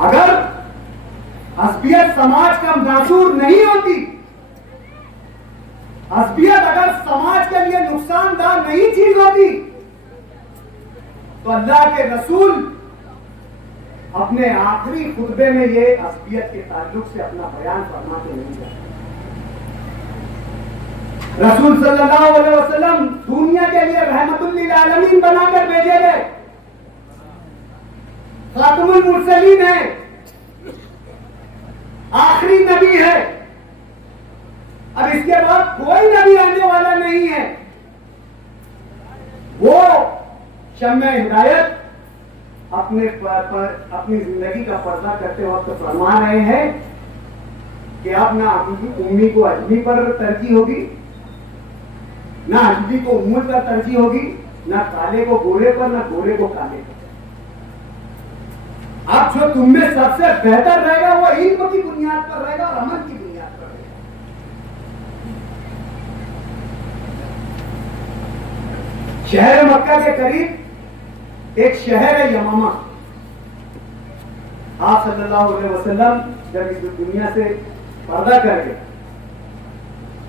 अगर असबियत समाज का नासूर नहीं होती, असबियत अगर समाज के लिए नुकसानदार नहीं चीज होती, तो अल्लाह के रसूल अपने आखिरी खुतबे में ये असबियत के ताल्लुक से अपना बयान फरमाते नहीं जाते। रसूल सल्लल्लाहु अलैहि वसल्लम दुनिया के लिए रहमतुल लिल आलमीन बनाकर भेजे गए, खातमुल मुरसलीन है, आखिरी नबी है। अब इसके बाद कोई नबी आने वाला नहीं है। वो शम्मे हिदायत अपनी जिंदगी का पर्दा करते वक्त फरमा रहे हैं कि अब ना उम्मी को अजमी पर तरजीह होगी, ना अजमी को उम्मी पर तरजीह होगी, ना काले को गोरे पर, ना गोरे को काले पर। अब जो तुम में सबसे बेहतर रहेगा वो इल्म की बुनियाद पर रहेगा और अमल की बुनियाद पर रहेगा। शहर मक्का के करीब एक शहर है यमामा। आप सल्लल्लाहु अलैहि वसल्लम जब इस दुनिया से पर्दा कर गए,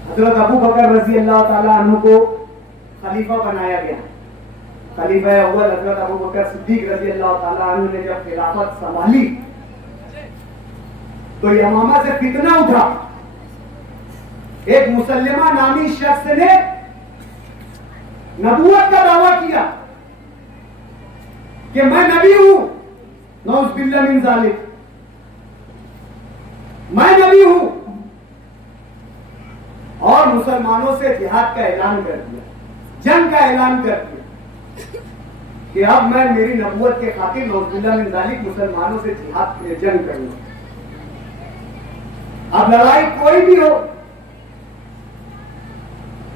हजरत अबू बकर रजी अल्लाह ताला अन्हु को खलीफा बनाया गया। खलीफा अव्वल हजरत अबू बकर सिद्दीक रजी अल्लाह ताला अन्हु ने जब खिलाफत संभाली तो यमामा से फितना उठा। एक मुसल्लिमा नामी शख्स ने नबूवत का दावा किया कि मैं नबी हूं, नऊज़ बिल्लाह मिन ज़ालिक, मैं नबी हूं, और मुसलमानों से जिहाद का ऐलान कर दिया, जंग का ऐलान कर दिया कि अब मैं मेरी नबूवत के खातिर नऊज़ बिल्लाह मिन ज़ालिक मुसलमानों से जिहाद जंग करूंगा। अब लड़ाई कोई भी हो,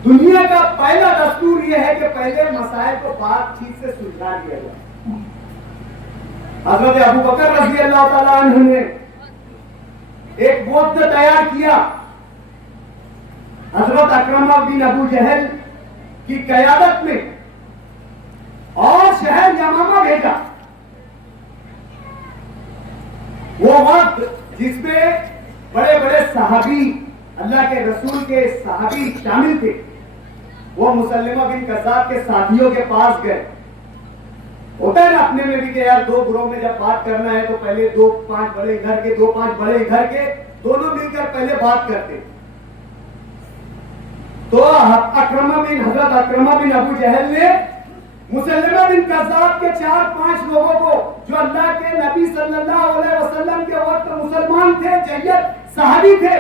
दुनिया का पहला दस्तूर यह है कि पहले मसाइल को बातचीत से सुलझा लिया जाए। हजरत अबू बकर रज़ी अल्लाह ताला अन्हु ने एक गोद तैयार किया, हजरत अकरमा बिन अबू जहल की क़यादत में, और शहर यमामा भेजा। वो वक्त जिसमें बड़े बड़े सहाबी, अल्लाह के रसूल के सहाबी शामिल थे। वो मुसल्लिमा बिन कज़्ज़ाब के साथियों के पास गए। होता है ना अपने में भी कि यार दो ग्रोह में जब बात करना है तो पहले 2-5 बड़े इधर के, 2-5 बड़े इधर के, दोनों मिलकर पहले बात करते। तो हजरत अकरमा बिन अबू जहल ने मुसल्लिमा बिन कज़्ज़ाब के 4-5 लोगों को, जो अल्लाह के नबी सल्लल्लाहु अलैहि वसल्लम के वक्त मुसलमान थे, जय्यद सहाबी थे,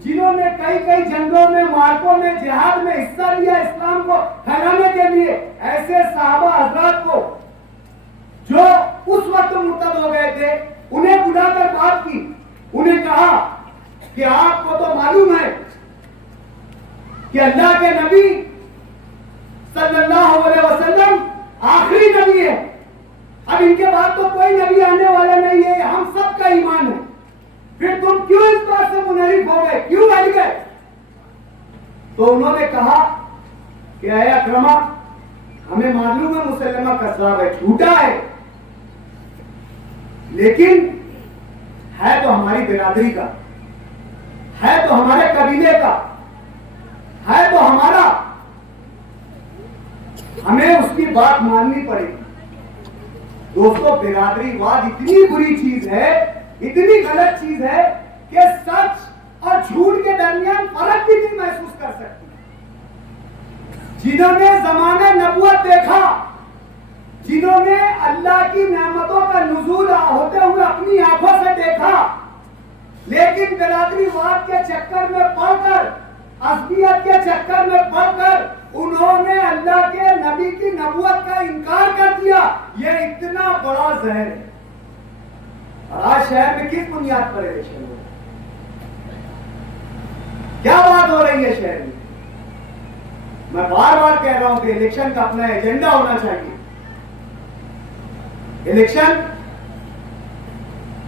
जिन्होंने कई जंगों में, मार्कों में, जिहाद में हिस्सा लिया इस्लाम को फैलाने के लिए, ऐसे सहाबा हजरात को जो उस वक्त मुर्तद हो गए थे, उन्हें बुलाकर बात की। उन्हें कहा कि आपको तो मालूम है कि अल्लाह के नबी सल्लल्लाहु अलैहि वसल्लम आखिरी नबी है, अब इनके बाद तो कोई नबी आने वाला नहीं है, हम सब का ईमान है, फिर तुम क्यों इस बात से मुनहरिफ हो गए, क्यों हट गए? तो उन्होंने कहा कि ऐ अकरमा, हमें मालूम है मुसल्लिमा कज़्ज़ाब है, झूठा है, लेकिन है तो हमारी बिरादरी का, है तो हमारे कबीले का, है तो हमारा, हमें उसकी बात माननी पड़ेगी। दोस्तों, बिरादरीवाद इतनी बुरी चीज है, इतनी गलत चीज है कि सच और झूठ के दरमियान फर्क भी नहीं महसूस कर सकती। जिन्होंने ज़माने नबूवत देखा, जिन्होंने अल्लाह की नेमतों का नुज़ूल होते हुए अपनी आंखों से देखा, लेकिन बिरादरीवाद के चक्कर में पड़कर, असबियत के चक्कर में पड़कर उन्होंने अल्लाह के नबी की नबूवत का इनकार कर दिया। यह इतना बड़ा जहर है। आज शहर में किस बुनियाद पर इलेक्शन हो, क्या बात हो रही है शहर में? मैं बार बार कह रहा हूं कि इलेक्शन का अपना एजेंडा होना चाहिए।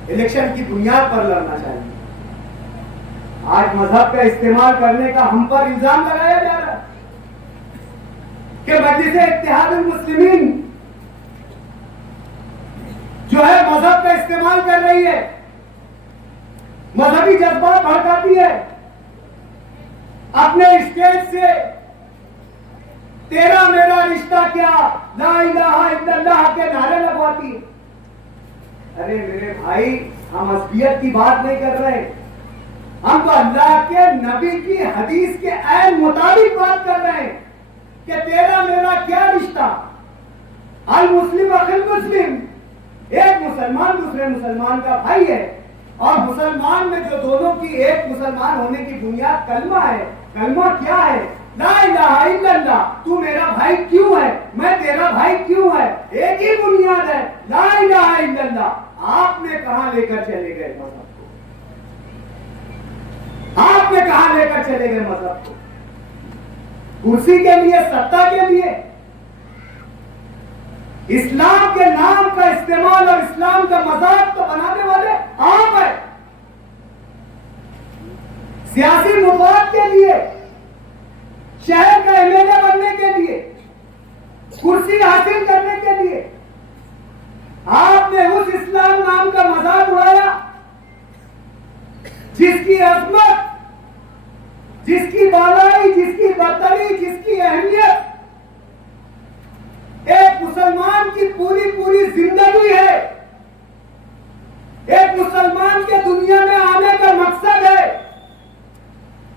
इलेक्शन की बुनियाद पर लड़ना चाहिए। आज मजहब का इस्तेमाल करने का हम पर इल्जाम लगाया जा रहा है कि मजलिस-ए-इत्तेहादुल-मुस्लिमीन जो है मजहब का इस्तेमाल कर रही है, मजहबी जज्बात भड़काती है, अपने स्टेज से तेरा मेरा रिश्ता क्या, ला इलाहा इल्लल्लाह के नारे लगवाती है। अरे मेरे भाई, हम असबियत की बात नहीं कर रहे, हम तो अल्लाह के नबी की हदीस के ऐन मुताबिक बात कर रहे हैं कि तेरा मेरा क्या रिश्ता। अल मुस्लिम अखिल मुस्लिम, एक मुसलमान दूसरे मुसलमान का भाई है, और मुसलमान में जो दोनों की एक मुसलमान होने की बुनियाद कलमा है। कलमा क्या है? ला इलाहा इल्लल्लाह। तू मेरा भाई क्यों है, मैं तेरा भाई क्यों है, एक ही बुनियाद है, ला इलाहा इल्लल्लाह। आपने कहां लेकर चले गए मजहब को? आपने कहां लेकर चले गए मजहब को? कुर्सी के लिए, सत्ता के लिए? इस्लाम के नाम का इस्तेमाल और इस्लाम का मजाक तो बनाने वाले आप हैं। सियासी मुफाद के लिए, शहर का एमएलए बनने के लिए, कुर्सी हासिल करने के लिए आपने उस इस्लाम नाम का मजाक उड़ाया जिसकी अजमत, जिसकी बालाई, जिसकी बर्तरी, जिसकी अहमियत एक मुसलमान की पूरी पूरी जिंदगी है। एक मुसलमान के दुनिया में आने का मकसद है,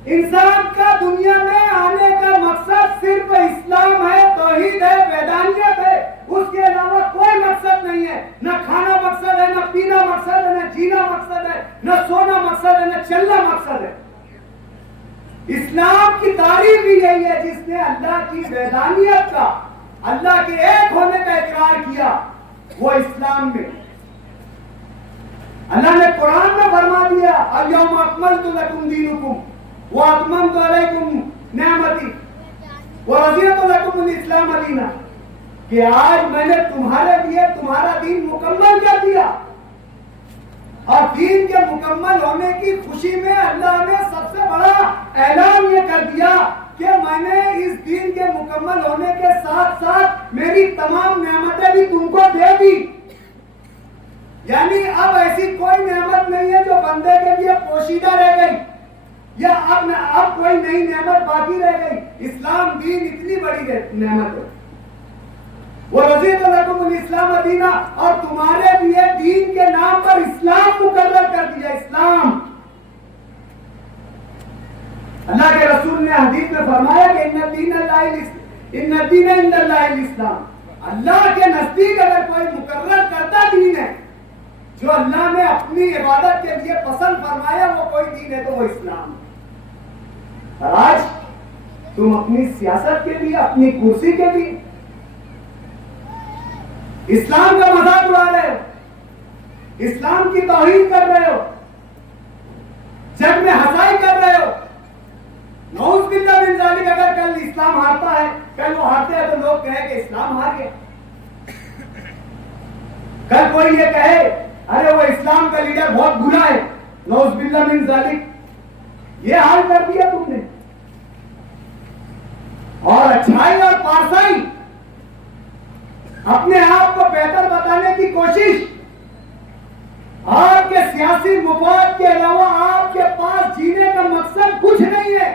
इंसान का दुनिया में आने का मकसद सिर्फ इस्लाम है, तौहीद है, वैदानियत है। उसके अलावा कोई मकसद नहीं है। न खाना मकसद है, न पीना मकसद है, न जीना मकसद है, न सोना मकसद है, न चलना मकसद है। इस्लाम की तारीफ भी यही है, जिसने अल्लाह की वैदानियत का, अल्लाह के एक होने का इकरार किया, वो इस्लाम में। अल्लाह ने कुरान में फरमा दिया, अल-यौमा अकमलतु लकुम दीनुकुम व अतममतु अलैकुम निअमती व रज़ीतु लकुमुल इस्लाम दीना, कि आज मैंने तुम्हारे लिए तुम्हारा दीन मुकम्मल कर दिया। और दीन के मुकम्मल होने की खुशी में अल्लाह ने सबसे बड़ा ऐलान ये कर दिया कि मैंने इस दीन के मुकम्मल होने के साथ साथ मेरी तमाम नेमतें भी तुमको दे दी। यानी अब ऐसी कोई नेमत नहीं है जो बंदे के लिए पोशीदा रह गई, या अब कोई नई नेमत बाकी रह गई। इस्लाम दीन इतनी बड़ी नेमत है। वो रज़ीतु लकुमुल इस्लाम दीना, और तुम्हारे लिए दीन के नाम पर इस्लाम मुकर्रर कर दिया। इस्लाम, अल्लाह के रसूल ने हदीस में फरमाया कि इन्ना दीन इंदल्लाहिल इस्लाम। अल्लाह के नजदीक अगर कोई मुकर्रर करता दीन है जो अल्लाह ने अपनी इबादत के लिए पसंद फरमाया, वो कोई दीन है तो वो इस्लाम है। और आज तुम अपनी सियासत के लिए, अपनी कुर्सी के लिए इस्लाम का मजाक उड़ा रहे हो, इस्लाम की तौहीन कर रहे हो, जग में हंसाई कर रहे हो। नऊज़ बिल्लाह मिन ज़ालिक, अगर कल इस्लाम हारता है, कल वो हारते हैं तो लोग कहे कि इस्लाम हार गया। कल कोई ये कहे अरे वो इस्लाम का लीडर बहुत बुरा है, नऊज़ बिल्लाह मिन ज़ालिक, ये हाल कर दिया तुमने। और अच्छाई और पारसाई, अपने आप को बेहतर बताने की कोशिश, आपके सियासी मुफाद के अलावा आपके पास जीने का मकसद कुछ नहीं है।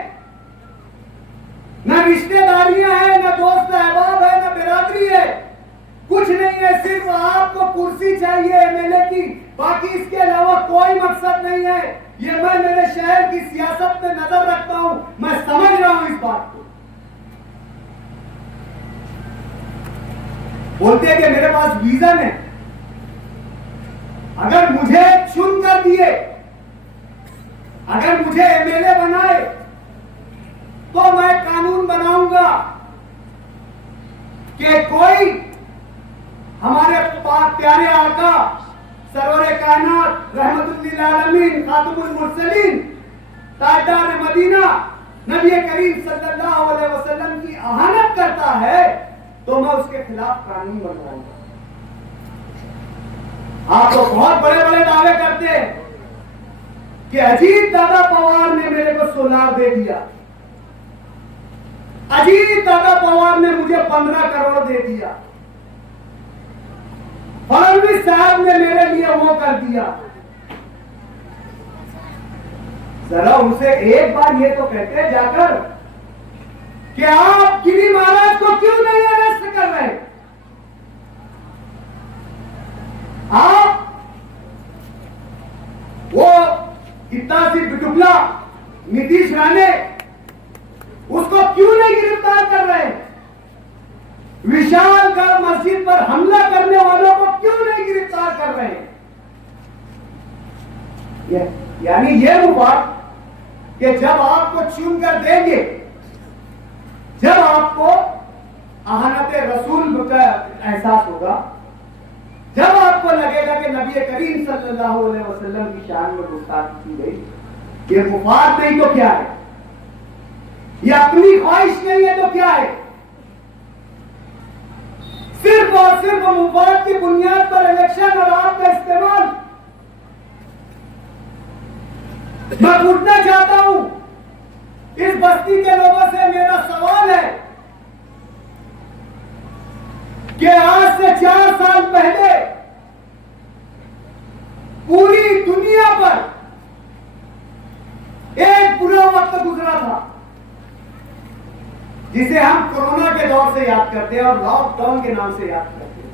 न रिश्तेदारियां हैं, न दोस्त अहबाब है, न बिरादरी है, कुछ नहीं है। सिर्फ आपको कुर्सी चाहिए एमएलए की, बाकी इसके अलावा कोई मकसद नहीं है। ये मैं मेरे शहर की सियासत में नजर रखता हूं, मैं समझ रहा हूं इस बात को। बोलते हैं कि मेरे पास विजन है, अगर मुझे चुन कर दिए, अगर मुझे एमएलए बनाए तो मैं कानून बनाऊंगा कि कोई हमारे प्यारे आका सरवरे कायनात रहमतुल लिल आलमीन खातमुल मुरसलीन ताजदार मदीना नबी करीम सल्लल्लाहु अलैहि वसल्लम की आहानत करता है तो मैं उसके खिलाफ कानून बनवाऊंगा। आप तो बहुत बड़े बड़े दावे करते हैं कि अजीत दादा पवार ने मेरे को सोलार दे दिया, अजीत दादा पवार ने मुझे 15 करोड़ दे दिया, फडणवीस साहब ने मेरे लिए वो कर दिया। जरा उनसे एक बार ये तो कहते जाकर कि आप गिरी महाराज को क्यों नहीं अरेस्ट कर रहे? आप वो इतना सी बिटुकला नीतीश राणे उसको क्यों नहीं गिरफ्तार कर रहे? विशालगढ़ मस्जिद पर हमला करने वालों को क्यों नहीं गिरफ्तार कर रहे? यानी ये हुआ कि जब आपको चुन कर देंगे, जब आपको अहानत रसूल का एहसास होगा, जब आपको लगेगा कि नबी करीम सल्लल्लाहु अलैहि वसल्लम की शान में गुस्ताखी की गई, ये मुफाद नहीं तो क्या है, ये अपनी ख्वाहिश नहीं है तो क्या है, सिर्फ और सिर्फ मुफाद की बुनियाद पर इलेक्शन और आपका इस्तेमाल। मैं पूछना चाहता हूं इस बस्ती के लोगों से, मेरा सवाल है कि आज से 4 साल पहले पूरी दुनिया पर एक बुरा वक्त गुजरा था जिसे हम कोरोना के दौर से याद करते हैं और लॉकडाउन के नाम से याद करते हैं।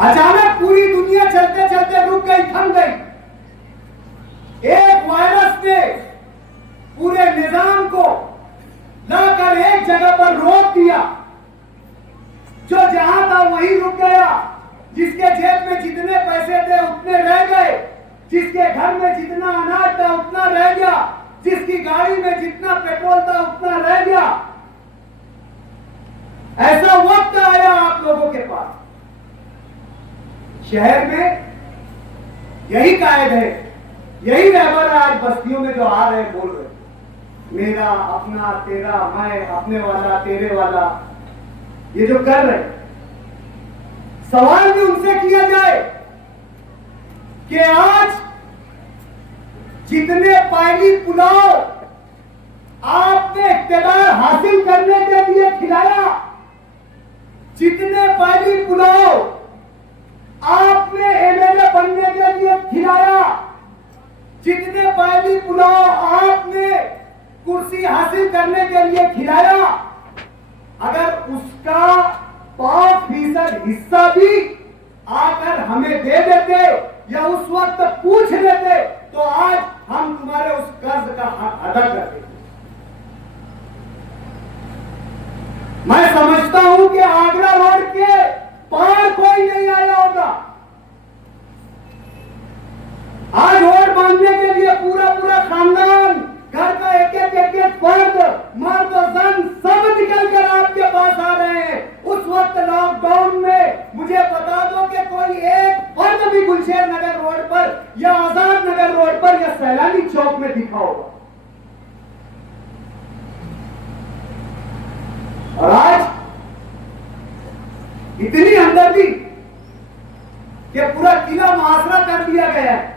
अचानक पूरी दुनिया चलते चलते रुक गई, थम गई। एक वायरस ने पूरे निजाम को लाकर एक जगह पर रोक दिया। जो जहां था वहीं रुक गया। जिसके जेब में जितने पैसे थे उतने रह गए, जिसके घर में जितना अनाज था उतना रह गया, जिसकी गाड़ी में जितना पेट्रोल था उतना रह गया। ऐसा वक्त आया आप लोगों के पास। शहर में यही कायद है, यही रहबर है। आज बस्तियों में जो आ रहे बोल रहे, मेरा अपना, तेरा, मैं, अपने वाला, तेरे वाला, ये जो कर रहे, सवाल भी उनसे किया जाए कि आज जितने पायली पुलाव आपने इख्तियार हासिल करने के लिए खिलाया, जितने पायली पुलाव आपने एमएलए बनने के लिए खिलाया, जितने पायली पुलाव आपने कुर्सी हासिल करने के लिए खिलाया, अगर उसका 5% हिस्सा भी आकर हमें दे देते या उस वक्त पूछ लेते तो आज हम तुम्हारे उस कर्ज का हक अदा कर देते। मैं समझता हूं कि आगरा रोड के पार कोई नहीं आया होगा। आज रोड बांधने के लिए पूरा पूरा खानदान, घर का एक फर्द, मर्द और जन सब निकल कर आपके पास आ रहे हैं। उस वक्त लॉकडाउन में मुझे बता दो कि कोई एक फर्द भी गुलशेर नगर रोड पर या आजाद नगर रोड पर या सैलानी चौक में दिखा होगा। और आज इतनी हमदर्दी कि पूरा किला मुहासरा कर दिया गया है।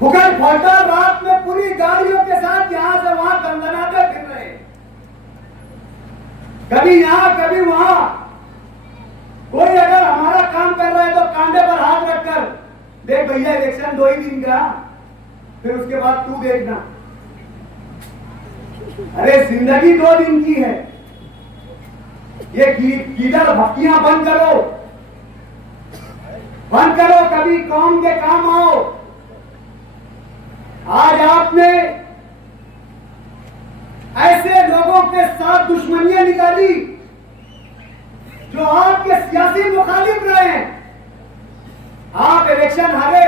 भुगल फौटा रात में पूरी गाड़ियों के साथ यहां से वहां दंदनाते फिर रहे, कभी यहां कभी वहां। कोई अगर हमारा काम कर रहा है तो कांधे पर हाथ रखकर, देख भैया इलेक्शन 2 ही दिन का, फिर उसके बाद तू देखना। अरे जिंदगी 2 दिन की है। ये कीड़र भक्तियां बंद करो, बंद करो, कभी कौम के काम आओ। आज आपने ऐसे लोगों के साथ दुश्मनियां निकाली जो आपके सियासी मुखालिफ रहे हैं। आप इलेक्शन हारे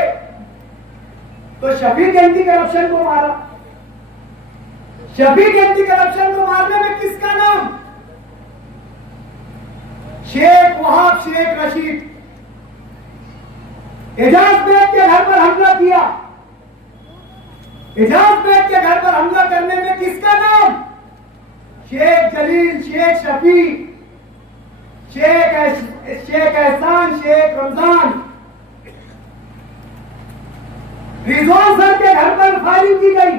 तो शफीक एंटी करप्शन को मारा। शफीक एंटी करप्शन को मारने में किसका नाम? शेख वहाब शेख रशीद। एजाज बेग के घर पर हमला किया, एजाज बेग के घर पर हमला करने में किसका नाम? शेख जलील, शेख शफी, शेख एहसान, शेख रमजान। रिजवान सर के घर पर फायरिंग की गई।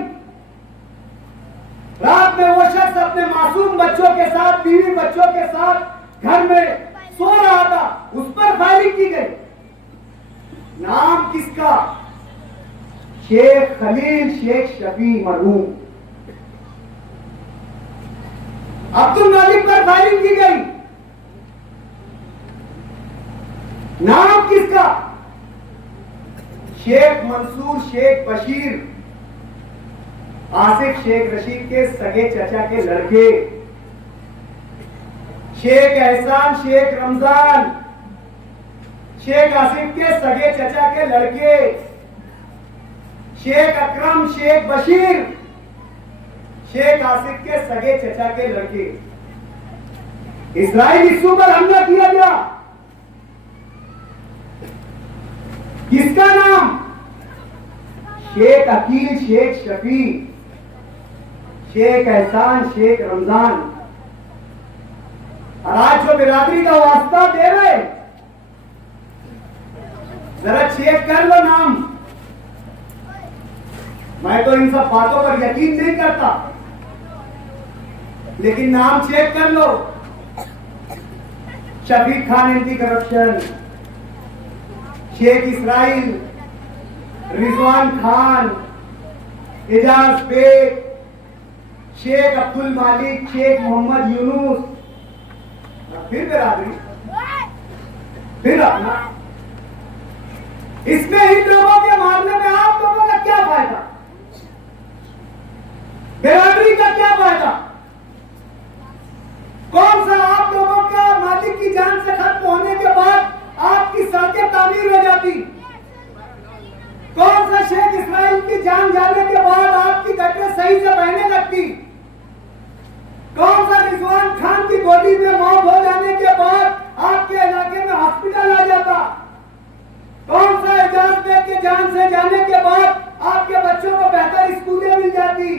रात में वो शख्स अपने मासूम बच्चों के साथ, बीवी बच्चों के साथ घर में सो रहा था, उस पर फायरिंग की गई। नाम किसका? शेख खलील, शेख शफी मरहूम। अब्दुल मालिक पर फायरिंग की गई। नाम किसका? शेख मंसूर, शेख बशीर, आसिफ शेख रशीद के सगे चचा के लड़के। शेख एहसान, शेख रमजान, शेख आसिफ के सगे चचा के लड़के। शेख अकरम, शेख बशीर, शेख आसिफ के सगे चचा के लड़के। इस्राइल इस्सू पर हमला किया गया। किसका नाम? शेख अकील, शेख शफी, शेख एहसान, शेख रमजान। और आज जो बिरादरी का वास्ता दे रहे, जरा चेक कर लो नाम। मैं तो इन सब बातों पर यकीन नहीं करता, लेकिन नाम चेक कर लो। Shafiq Khan anti corruption, Sheikh Israil, Rizwan Khan, Ejaz Baig, Sheikh Abdul Malik, Sheikh Mohammad Yunus. फिर बिरादरी, फिर अपना। इसमें इन लोगों के मारने में आप लोगों का क्या फायदा? बिरादरी का क्या फायदा? कौन सा आप लोगों का मालिक की जान से खत्म होने के बाद आपकी सड़कें तामीर हो जाती? कौन सा शेख इस्राइल की जान जाने के बाद आपकी गटरें सही से बहने लगती? कौन सा रिजवान खान की गोली में मौत हो जाने के बाद आपके इलाके में हॉस्पिटल आ जाता? कौन सा एजाज बेग के जान से जाने के बाद आपके बच्चों को बेहतर स्कूलें मिल जाती?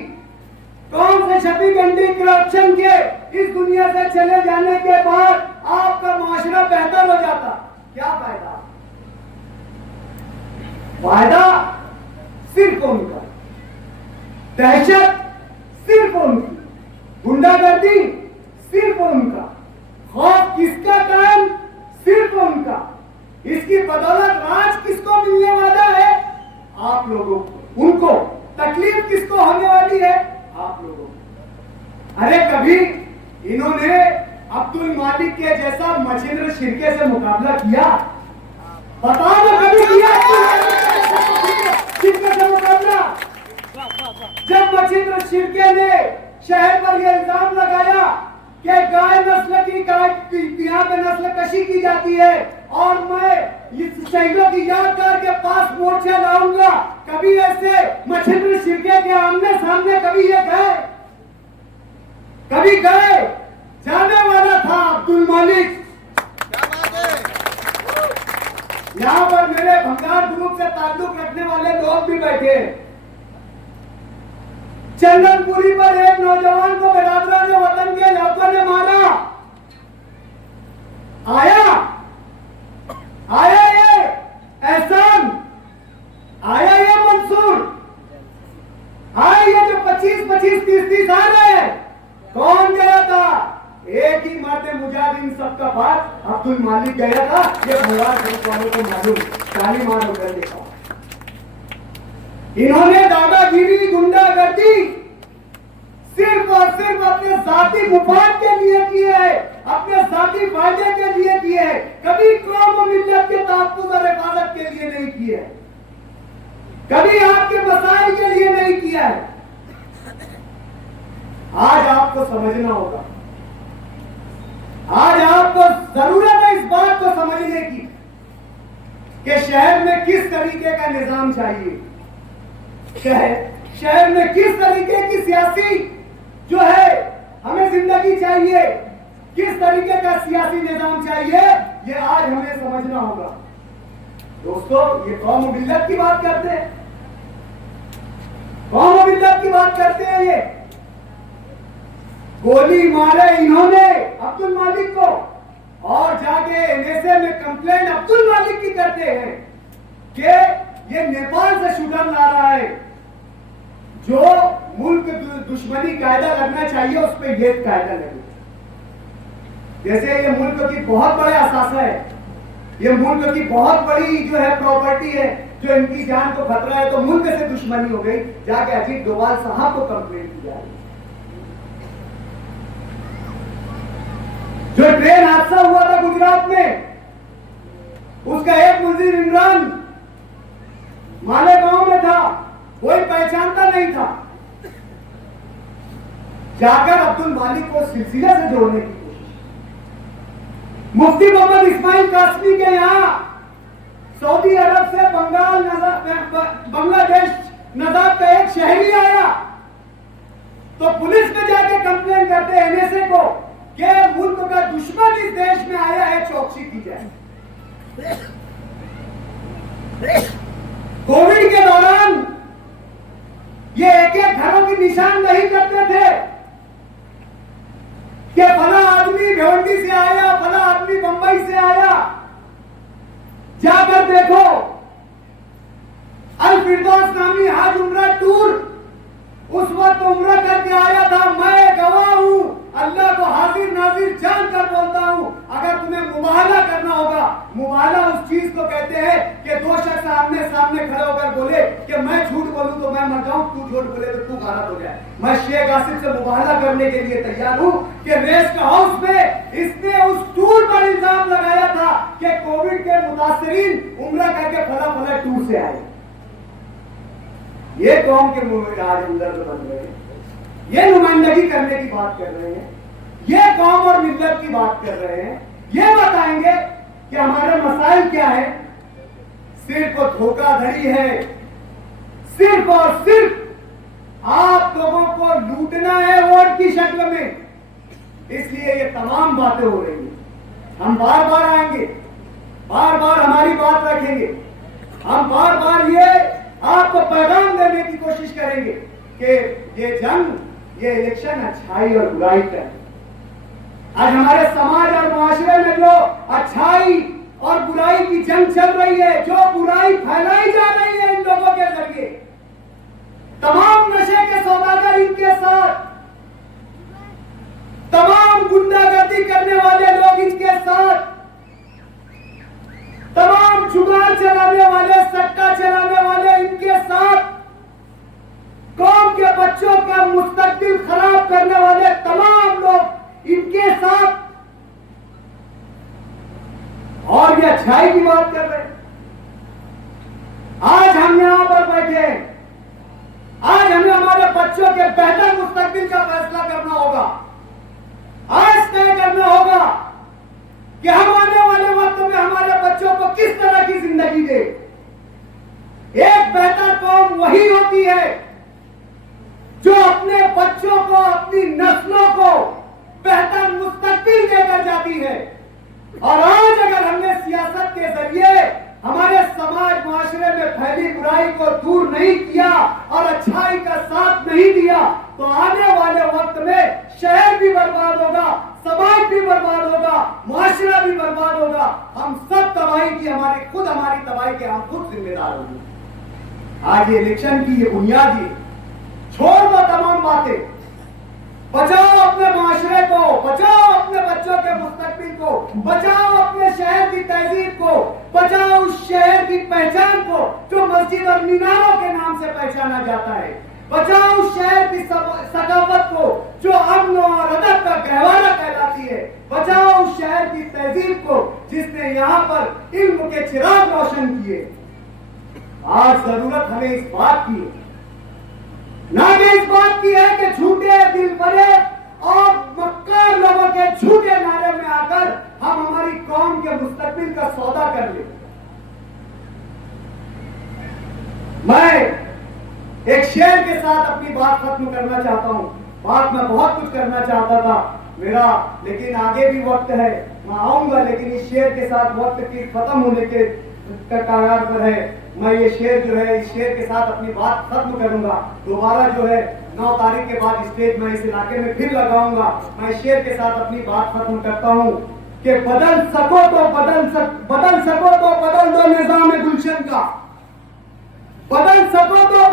कौन से शफीक एंटी करप्शन के इस दुनिया से चले जाने के बाद आपका मुआशरा बेहतर हो जाता? क्या फायदा? फायदा सिर्फ उनका, दहशत सिर्फ उनकी, गुंडागर्दी सिर्फ उनका, खौफ किसका कायम? सिर्फ उनका। इसकी बदौलत राज किसको मिलने वाला है? आप लोगों को। उनको तकलीफ किसको होने वाली है? आप लोगों को। अरे कभी इन्होंने अब्दुल मालिक के जैसा मछिंद्र शिर्के से मुकाबला किया? बताओ ना, कभी किया शिर्के से मुकाबला? जब मछिंद्र शिर्के ने शहर पर यह इल्जाम लगाया कि गाय नस्ल की यहाँ पे नस्ल कशी की जाती है और मैं इस शहीदों की यादगार के पास मोर्चा लाऊंगा, कभी ऐसे मछिंद्र शिर्के के आमने सामने कभी ये गए? कभी गए? जाने वाला था अब्दुल मालिक। क्या बात है? यहाँ पर मेरे भंगार ग्रुप से ताल्लुक रखने वाले लोग भी बैठे। चंदनपुरी पर एक नौजवान को बिरादरान वतन के लोगों ने मारा। आया ये एहसान, आया ये मंसूर, आया ये जो 25-25, 30-30 आ रहे हैं, कौन गया था? एक ही मर्द मुजाहिदीन सबका बात अब्दुल मालिक गया था। ये भगवान ग्रुप वालों को मालूम, ताली मार होकर देखा। इन्होंने दादागिरी, गुंडागर्दी सिर्फ और सिर्फ अपने जाती मुफाद के लिए किए है, अपने जाती फायदे के लिए किए है, कभी कौम और मिल्लत के तहफ्फुज़ और हिफाजत के लिए नहीं किए है, कभी आपके मसाइल के लिए नहीं किया है। आज आपको समझना होगा, आज आपको जरूरत है इस बात को समझने की कि शहर में किस तरीके का निजाम चाहिए, शहर में किस तरीके की सियासी जो है हमें जिंदगी चाहिए, किस तरीके का सियासी निजाम चाहिए, ये आज हमें समझना होगा। दोस्तों, ये कौम मिल्लत की बात करते हैं, कौम मिल्लत की बात करते हैं ये। गोली मारे इन्होंने अब्दुल मालिक को और जाके एनएसए में कंप्लेंट अब्दुल मालिक की करते हैं कि ये नेपाल से शूटर ला रहा है। जो मुल्क दुश्मनी कायदा लगना चाहिए उस पर ये कायदा लगे। जैसे ये मुल्क की बहुत बड़े असासा है, ये मुल्क की बहुत बड़ी जो है प्रॉपर्टी है, जो इनकी जान को खतरा है, तो मुल्क से दुश्मनी हो गई, जाके अजीत डोभाल साहब को कंप्लेंट की जा रही है। जो ट्रेन हादसा हुआ था गुजरात में, उसका एक मुलजिम इमरान मालेगांव में था, कोई पहचानता नहीं था। जाकर अब्दुल मालिक को सिलसिले से जोड़ने की कोशिश। मुफ्ती मोहम्मद इस्माइल कासमी के यहां सऊदी अरब से बांग्लादेश नजात का एक शहरी आया, तो पुलिस में जाके कंप्लेन करते एनएसए को कि मुल्क का दुश्मन इस देश में आया है, चौकसी की जाए। कोविड के दौरान ये एक एक घरों की निशान नहीं करते थे कि फला आदमी भिवंडी से आया, फला आदमी बंबई से आया। जाकर देखो, अल फिरदौस नामी हाज उम्रा टूर उस वक्त उम्रा करके आया था। मैं गवाह हूं, अल्लाह को हाजिर नाजिर जानकर बोलता हूं। अगर तुम्हें मुबाहला करना होगा, मुबाहला उस चीज को कहते हैं कि दो शख्स आमने सामने खड़े होकर बोले कि मैं झूठ बोलूं तो मैं मर जाऊं, तू झूठ बोले तो तू गारत हो जाए। मैं शेख आसिफ से मुबाहला करने के लिए तैयार हूं कि रेस्ट हाउस में इसने उस टूर पर इल्जाम लगाया था कि कोविड के मुतासरीन उम्रा करके फला फला टूर से आए। ये कौम के मुंह में आज हमदर्द बन रहे हैं, ये नुमाइंदगी करने की बात कर रहे हैं, ये कौम और मिल्लत की बात कर रहे हैं। ये बताएंगे कि हमारे मसाइल क्या है। सिर्फ धोखाधड़ी है, सिर्फ और सिर्फ आप लोगों को लूटना है वोट की शक्ल में, इसलिए ये तमाम बातें हो रही हैं। हम बार बार आएंगे, बार बार हमारी बात रखेंगे, हम बार बार ये आपको पैगाम देने की कोशिश करेंगे कि ये जंग, ये इलेक्शन अच्छाई और बुराई का है। आज हमारे समाज और मुआशरे में जो अच्छाई और बुराई की जंग चल रही है, जो बुराई फैलाई जा रही है इन लोगों के जरिए, तमाम नशे के सौदागर इनके साथ, तमाम गुंडागर्दी करने वाले लोग इनके साथ, तमाम जुगाड़ चलाने वाले, सट्टा चलाने वाले इनके साथ, कौम के बच्चों का मुस्तकबिल खराब करने वाले तमाम लोग इनके साथ, और ये अच्छाई की बात कर रहे हैं। आज हम यहां पर बैठे हैं, आज हमें हमारे बच्चों के बेहतर मुस्तकबिल का फैसला करना होगा। आज तय करना होगा कि हम आने वाले वक्त में हमारे बच्चों को किस तरह की जिंदगी दे। एक बेहतर कौम वही होती है जो अपने बच्चों को, अपनी नस्लों को बेहतर मुस्तकबिल देकर जाती है। और आज अगर हमने सियासत के जरिए हमारे समाज मुआशरे में फैली बुराई को दूर नहीं किया और अच्छाई का साथ नहीं दिया, तो आने वाले वक्त में शहर भी बर्बाद होगा, समाज भी बर्बाद होगा, मुआशरा भी बर्बाद होगा। हम सब तबाही की, हमारी तबाही के हम खुद जिम्मेदार होंगे। आज ये इलेक्शन की ये बुनियादी, छोड़ दो तमाम बातें, बचाओ अपने मुआशरे को, बचाओ अपने बच्चों के मुस्तकबिल को, बचाओ अपने शहर की तहजीब को, बचाओ उस शहर की पहचान को जो मस्जिद और मीनारों के नाम से पहचाना जाता है, बचाओ उस शहर की सकाफत को जो अमन और अदब का गहवारा कहलाती है, बचाओ उस शहर की तहजीब को जिसने यहाँ पर इल्म के चिराग रोशन किए। आज जरूरत हमें इस बात की है, ना कि इस बात की है कि झूठे दिल भरे और मक्कार लोगों के झूठे नारे में आकर हम हमारी कौम के मुस्तकबिल का सौदा कर ले। मैं एक शेर के साथ अपनी बात खत्म करना चाहता हूं। बात मैं बहुत कुछ करना चाहता था मेरा, लेकिन आगे भी वक्त है, मैं आऊंगा, लेकिन इस शेर के साथ वक्त की खत्म होने के कगार पर है। मैं ये शेर जो है, इस शेर के साथ अपनी बात खत्म करूंगा। दोबारा जो है 9 तारीख के बाद स्टेज मैं इस इलाके में फिर लगाऊंगा। मैं शेर के साथ अपनी बात खत्म करता हूं कि बदल सको तो बदल दो निजाम गुलशन का, बदल सको तो